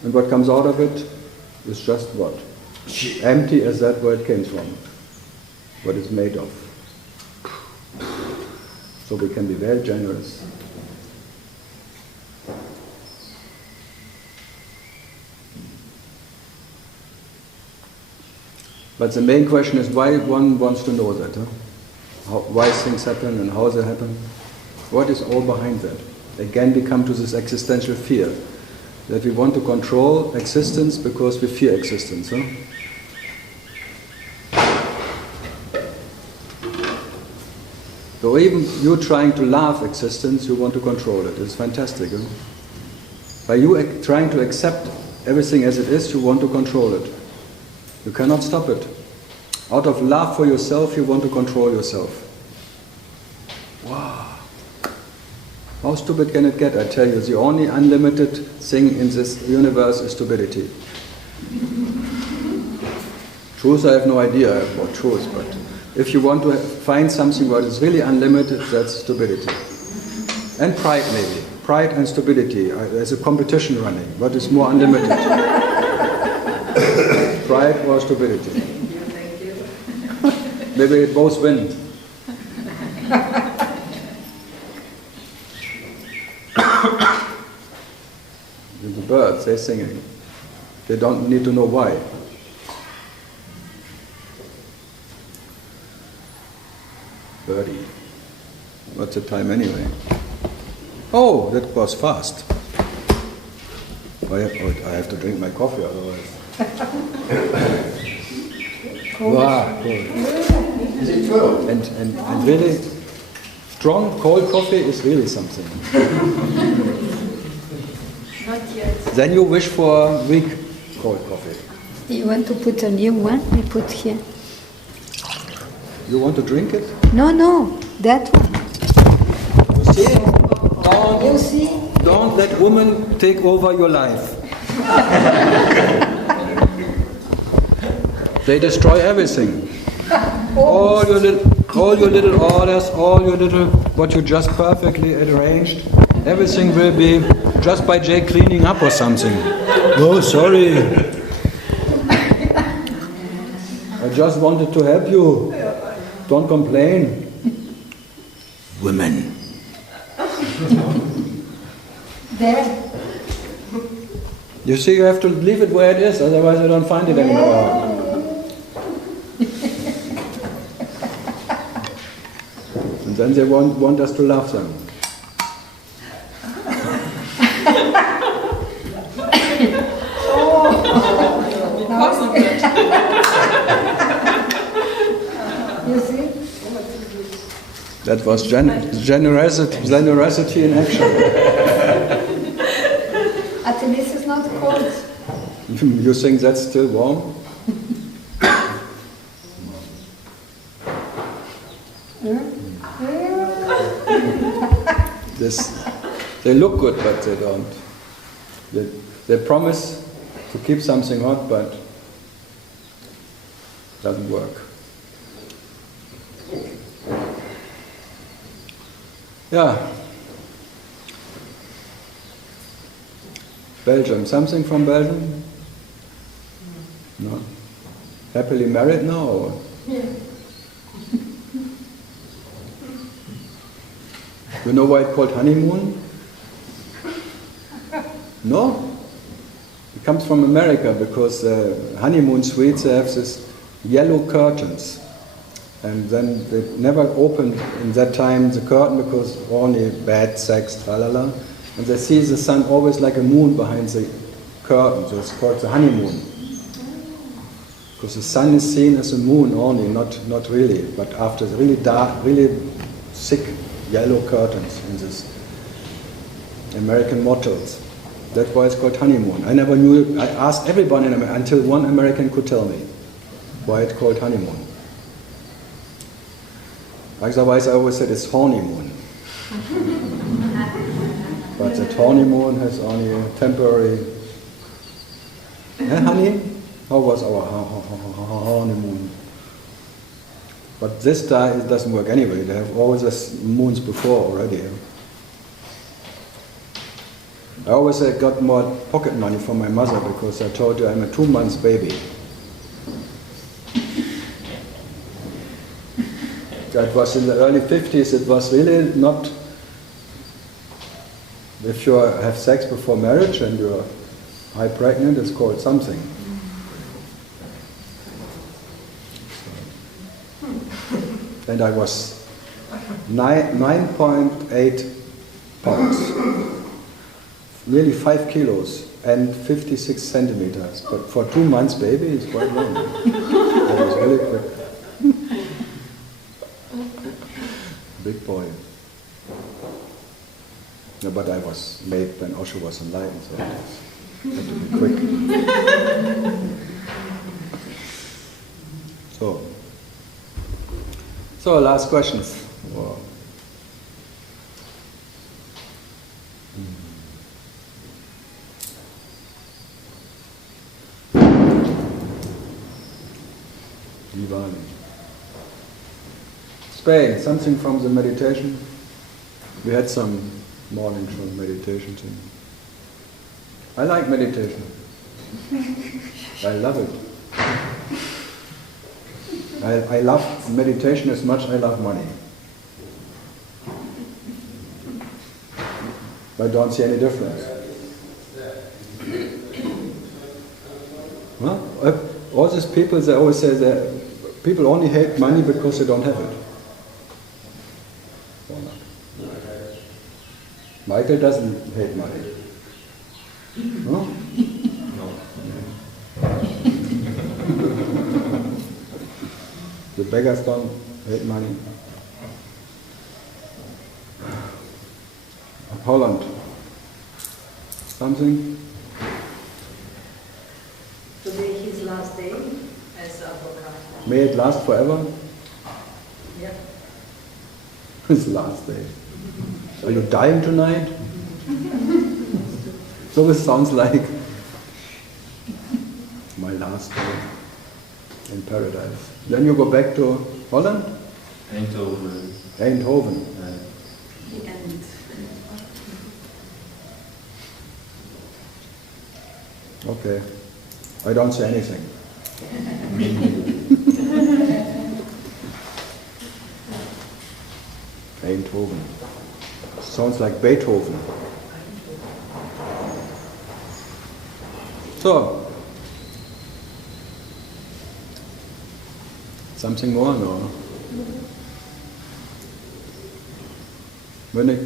and what comes out of it is just what? Empty as that where it came from. What it's made of. So we can be very generous. But the main question is why one wants to know that. Why things happen and how they happen. What is all behind that? Again we come to this existential fear. That we want to control existence because we fear existence. So even you trying to laugh existence, you want to control it. It's fantastic. By you trying to accept everything as it is, you want to control it. You cannot stop it. Out of love for yourself, you want to control yourself. Wow. How stupid can it get? I tell you, the only unlimited thing in this universe is stupidity. Truth, I have no idea about truth, but if you want to find something that is really unlimited, that's stupidity. And pride, maybe. Pride and stupidity. There's a competition running. What is more unlimited? Pride or stupidity? Maybe it both win. The birds, they're singing. They don't need to know why. Birdie. What's the time anyway? Oh, that was fast. I have to drink my coffee otherwise. Wow, cool. Is it 12? And really, strong cold coffee is really something. Not yet. Then you wish for weak cold coffee. You want to put a new one? We put here. You want to drink it? No, that one. You see? You see? Don't let women take over your life. They destroy everything. All your little orders, all your little, what you just perfectly arranged, everything will be just by Jay cleaning up or something. Oh, sorry. I just wanted to help you. Don't complain. Women. There. You see, you have to leave it where it is, otherwise I don't find it anymore. And then they want us to love them. You see? That was generosity in action. At least it's not cold. You think that's still warm? They look good, but they don't. They promise to keep something hot, but it doesn't work. Yeah. Belgium. Something from Belgium? No? Happily married now? Or? Yeah. You know why it's called honeymoon? No? It comes from America because honeymoon suites have this yellow curtains. And then they never opened in that time the curtain because only bad sex, tralala. And they see the sun always like a moon behind the curtain, so it's called the honeymoon. Because the sun is seen as a moon only, not really, but after the really dark, really thick yellow curtains in this American motels. That's why it's called honeymoon. I never knew it. I asked everyone in America until one American could tell me why it's called honeymoon. Otherwise I always said it's honeymoon. But that honeymoon has only a temporary... honey? How was our honeymoon? But this time it doesn't work anyway. They have always moons before already. I always got more pocket money from my mother because I told her I'm a 2 months baby. That was in the early 50s. It was really not... If you have sex before marriage and you're high pregnant, it's called something. And I was 9.8 pounds, nearly 5 kilos and 56 centimeters. But for 2 months baby, it's quite long. It was really quick. Big boy. No, but I was late when Osho was enlightened, so it had to be quick. So last questions. Wow. Diwali. Spain, something from the meditation. We had some morning show meditation thing. I like meditation. I love it. I love meditation as much as I love money. I don't see any difference. Well, all these people, they always say that people only hate money because they don't have it. So or not? Michael doesn't hate money. No? No. The beggars don't hate money. Holland. Something? Today his last day as advocate. May it last forever? Yeah. His last day. Are you dying tonight? So this sounds like my last day in paradise. Then you go back to Holland? Eindhoven. Eindhoven. The end. Okay. I don't say anything. Eindhoven. Sounds like Beethoven. So, something more? No. Munich.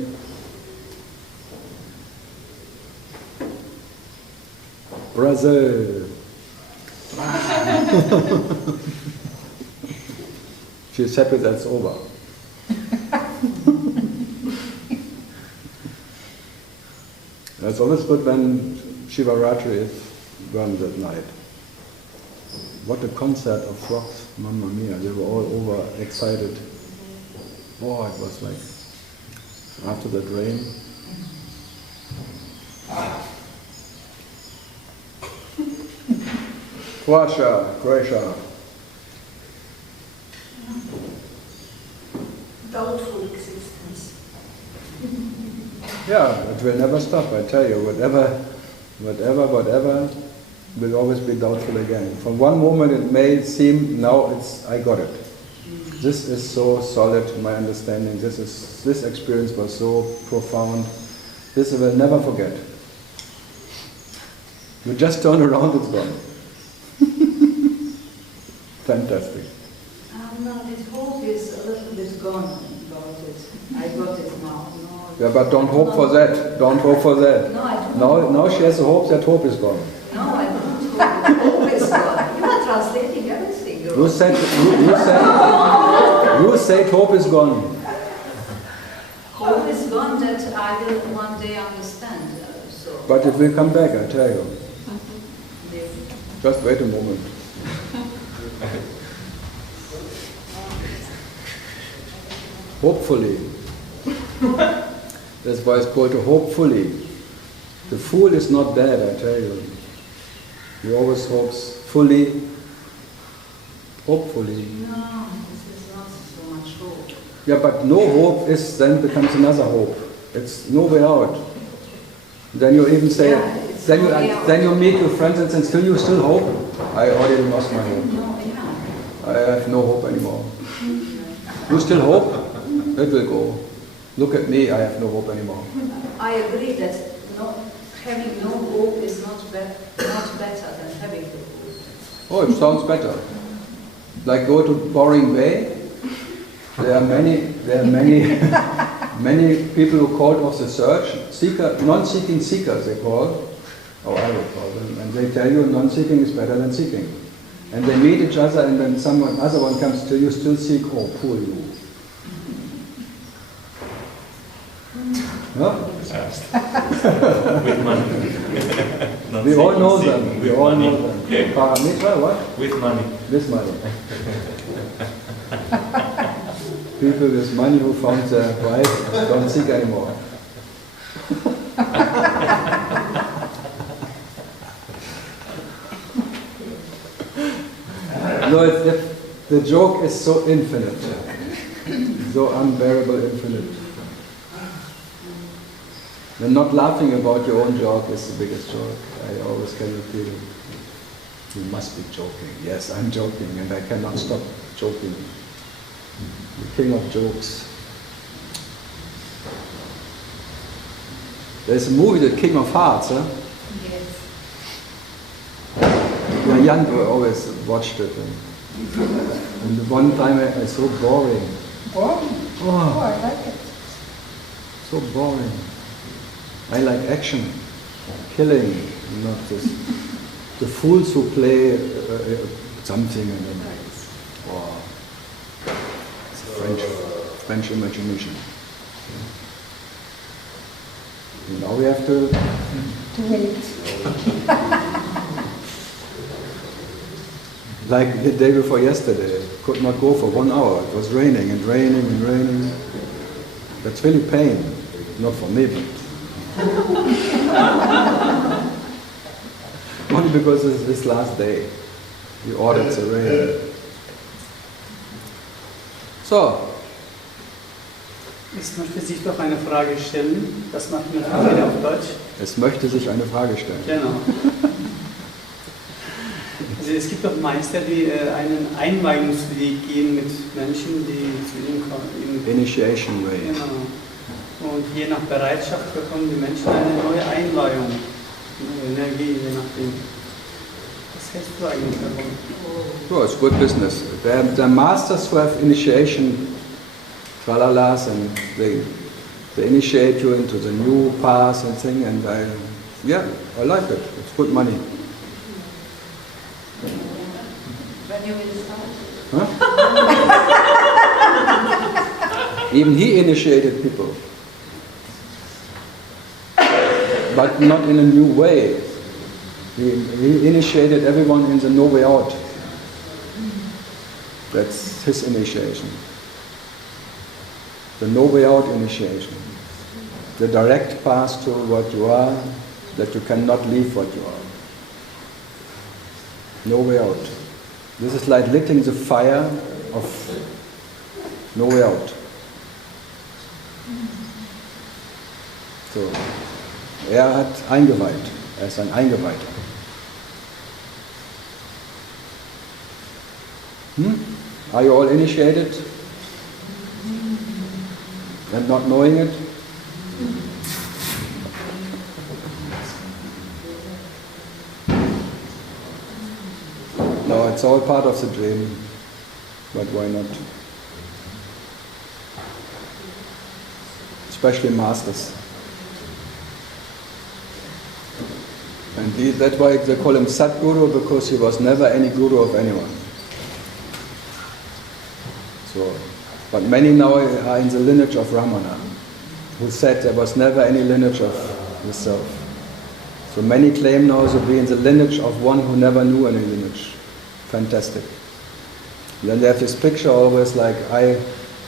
Brazil. She's happy that's over. It's always good when Shivaratri is burned at night. What a concert of frogs, mamma mia, they were all over excited. Oh, it was like after that rain. Croatia. Doubtful existence. Yeah, it will never stop, I tell you. Whatever will always be doubtful again. From one moment it may seem, now I got it. This is so solid, my understanding. This experience was so profound. This I will never forget. You just turn around, it's gone. Fantastic. No, this hope is a little bit gone about it. I got it now. No, Yeah, but don't hope for that. Don't hope for that. No, I don't. Now she has the hope that hope is gone. No, I don't hope that hope is gone. You are translating everything. You said hope is gone. Hope is gone that I will one day understand. So. But it will come back, I tell you. Just wait a moment. Hopefully. That's why it's called a hopefully. The fool is not dead, I tell you. He always hopes fully, hopefully. No, this is not so much hope. Yeah, but no hope then becomes another hope. It's no way out. Then you even say, then you meet your friends and say, you still hope? I already lost my hope. No, yeah. I have no hope anymore. You still hope? It will go. Look at me, I have no hope anymore. I agree that having no hope is not better than having the hope. Oh, it sounds better. Like go to Boring Bay. There are many people who called off the search. Non-seeking seekers they call. Or I would call them. And they tell you non-seeking is better than seeking. And they meet each other and then other one comes to you, still seek, oh, poor you. Huh? With money. We all know them. We all know them. Paramitra, what? With money. With money. People with money who found their wife don't seek anymore. No, the joke is so infinite, so unbearable infinite. And not laughing about your own joke is the biggest joke. I always get the feeling, you must be joking. Yes, I'm joking, and I cannot stop joking. The king of jokes. There's a movie, The King of Hearts, huh? Yes. Yeah, Jan always watched it. And one time I saw boring. Boring? Oh. I like it. So boring. I like action, killing, not this. The fools who play something and then, wow, it's French imagination. Now we have to wait. Like the day before yesterday, could not go for 1 hour. It was raining and raining and raining. That's really pain, not for me, but only because it's this last day. We ordered the rain. So. Es möchte sich doch eine Frage stellen. Das machen wir wieder auf Deutsch. Es möchte sich eine Frage stellen. Genau. Also es gibt doch Meister, die einen Einweihungsweg gehen mit Menschen, die zu ihm kommen. Initiation way. Genau. Und je nach Bereitschaft bekommen die Menschen eine neue Einweihung, neue Energie, je nachdem. Was hältst du eigentlich davon? Oh, it's good business. The masters who have initiation, tralalas, and they initiate you into the new path and thing, and I like it. It's good money. When you will start? Huh? Even he initiated people, but not in a new way. He initiated everyone in the no way out. That's his initiation. The no way out initiation. The direct path to what you are, that you cannot leave what you are. No way out. This is like lighting the fire of no way out. So, hat eingeweiht. Ist ein Eingeweihter. Are you all initiated? And not knowing it? No, it's all part of the dream, but why not? Especially masters. And that's why they call him Satguru, because he was never any guru of anyone. So, but many now are in the lineage of Ramana, who said there was never any lineage of himself. So many claim now to be in the lineage of one who never knew any lineage. Fantastic. And then they have this picture always like I'm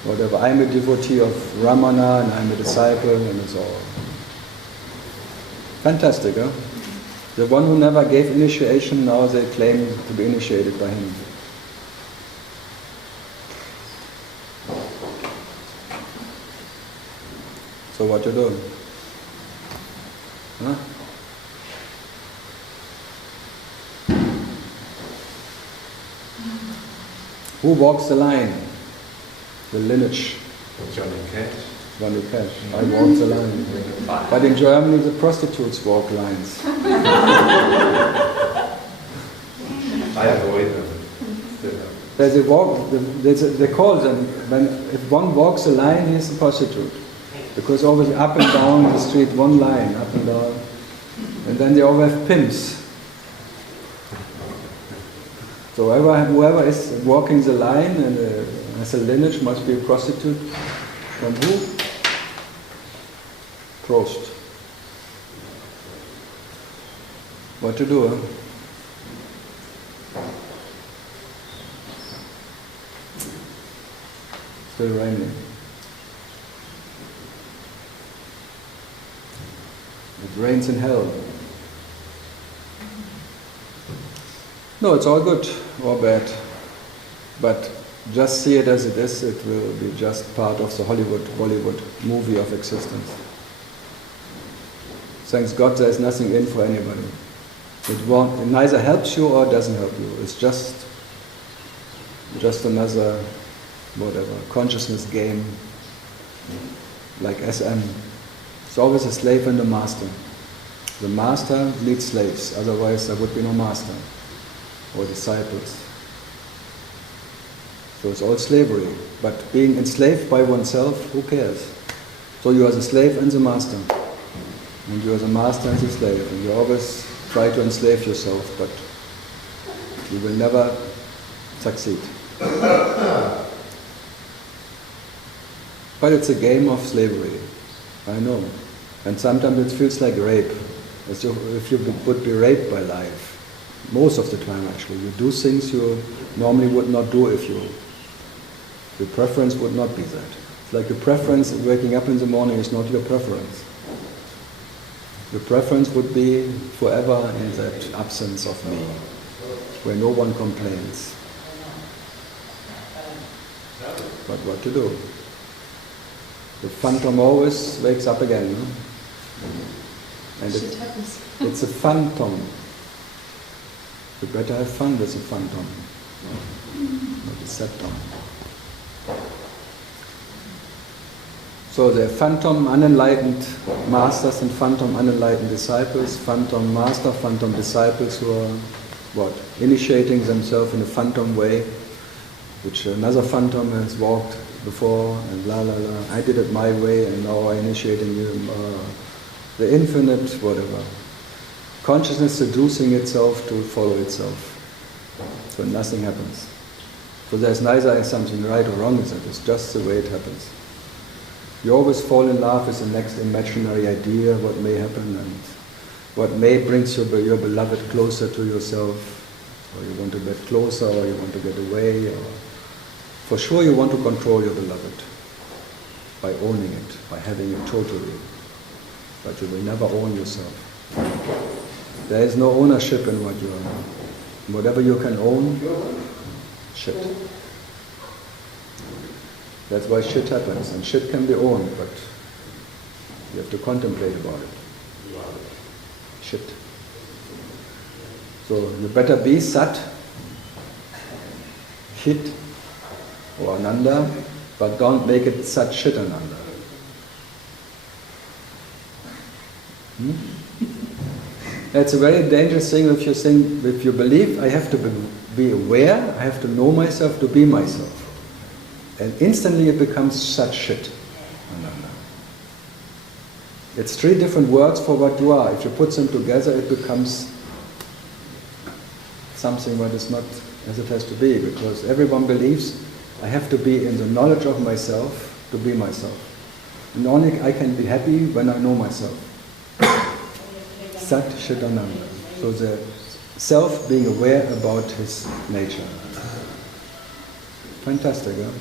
a devotee of Ramana and I'm a disciple, and it's all fantastic, huh? The one who never gave initiation, now they claim to be initiated by him. So what you do? Huh? Who walks the line? The lineage. Johnny Cash. Johnny Cash. I walk the line. But in Germany the prostitutes walk lines. I avoid them. They call them, if one walks a line, he is a prostitute. Because always up and down the street, one line, up and down. And then they all have pimps. So whoever is walking the line and has a lineage must be a prostitute. From who? Prost. What to do, huh? Still raining. It rains in hell. No, it's all good or bad. But just see it as it is, it will be just part of the Bollywood movie of existence. Thanks God there is nothing in for anybody. It neither helps you or doesn't help you. It's just another, whatever, consciousness game, like SM. It's always a slave and a master. The master leads slaves, otherwise there would be no master or disciples. So it's all slavery. But being enslaved by oneself, who cares? So you are the slave and the master. And you are the master and the slave. And you always try to enslave yourself, but you will never succeed. But it's a game of slavery. I know. And sometimes it feels like rape. As if you would be raped by life. Most of the time, actually. You do things you normally would not do if your preference would not be that. It's like your preference, waking up in the morning is not your preference. Your preference would be forever in that absence of me, where no one complains. But what to do? The phantom always wakes up again. No? And it's a phantom. You better have fun with a phantom, not a septum. So the phantom unenlightened masters and phantom unenlightened disciples, phantom master, phantom disciples who are what? Initiating themselves in a phantom way, which another phantom has walked before and la la la. I did it my way and now I'm initiating the infinite, whatever. Consciousness seducing itself to follow itself. So nothing happens. So there's neither something right or wrong with it, it's just the way it happens. You always fall in love with the next imaginary idea, what may happen and what may brings your beloved closer to yourself, or you want to get closer, or you want to get away, or for sure you want to control your beloved by owning it, by having it totally. But you will never own yourself. There is no ownership in what you are. Whatever you can own, shit. That's why shit happens, and shit can be owned, but you have to contemplate about it. Shit. So you better be Sat, Chit, or Ananda, but don't make it Sat, Chit, Ananda. It's a very dangerous thing if you think, if you believe I have to be aware, I have to know myself to be myself. And instantly it becomes such shit. It's three different words for what you are. If you put them together, it becomes something what is not as it has to be, because everyone believes I have to be in the knowledge of myself to be myself. And only I can be happy when I know myself. Sat Chit Ananda. So the self being aware about his nature. Fantastic, huh?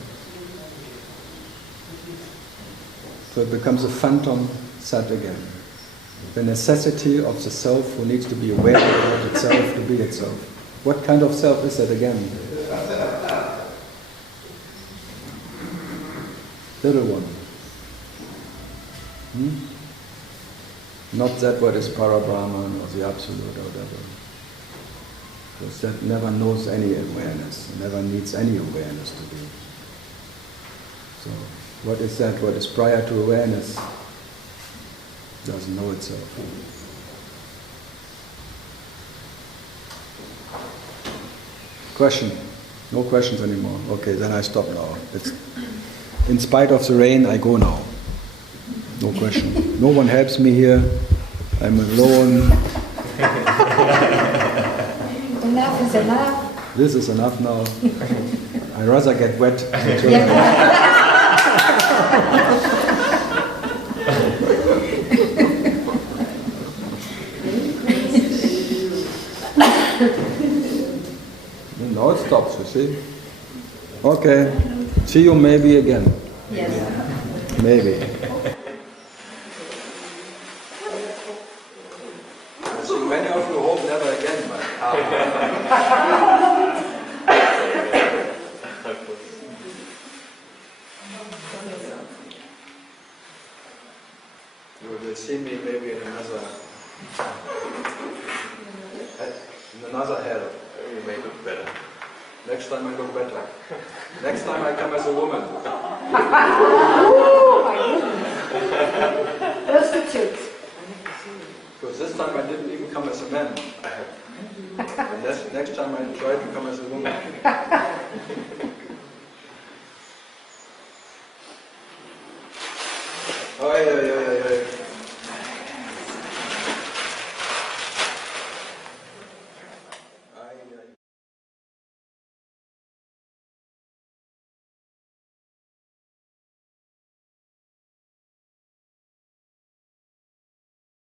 So it becomes a phantom Sat again. The necessity of the self who needs to be aware about itself to be itself. What kind of self is that again? Little one. Not that what is Parabrahman or the Absolute or whatever. Because that never knows any awareness, never needs any awareness to be. So, what is that? What is prior to awareness? Doesn't know itself. Question? No questions anymore. Okay, then I stop now. In spite of the rain, I go now. No question. No one helps me here. I'm alone. Enough is enough. This is enough now. I'd rather get wet. Now it stops, you see. Okay. See you maybe again. Yes. Maybe. So many of you hope never again, but you will see me maybe in another hell. You may look better. Next time I look better. Next time I come as a woman. Oh my goodness. That's the truth. Because this time I didn't even come as a man. And next time I try to come as a woman. Oh, yeah.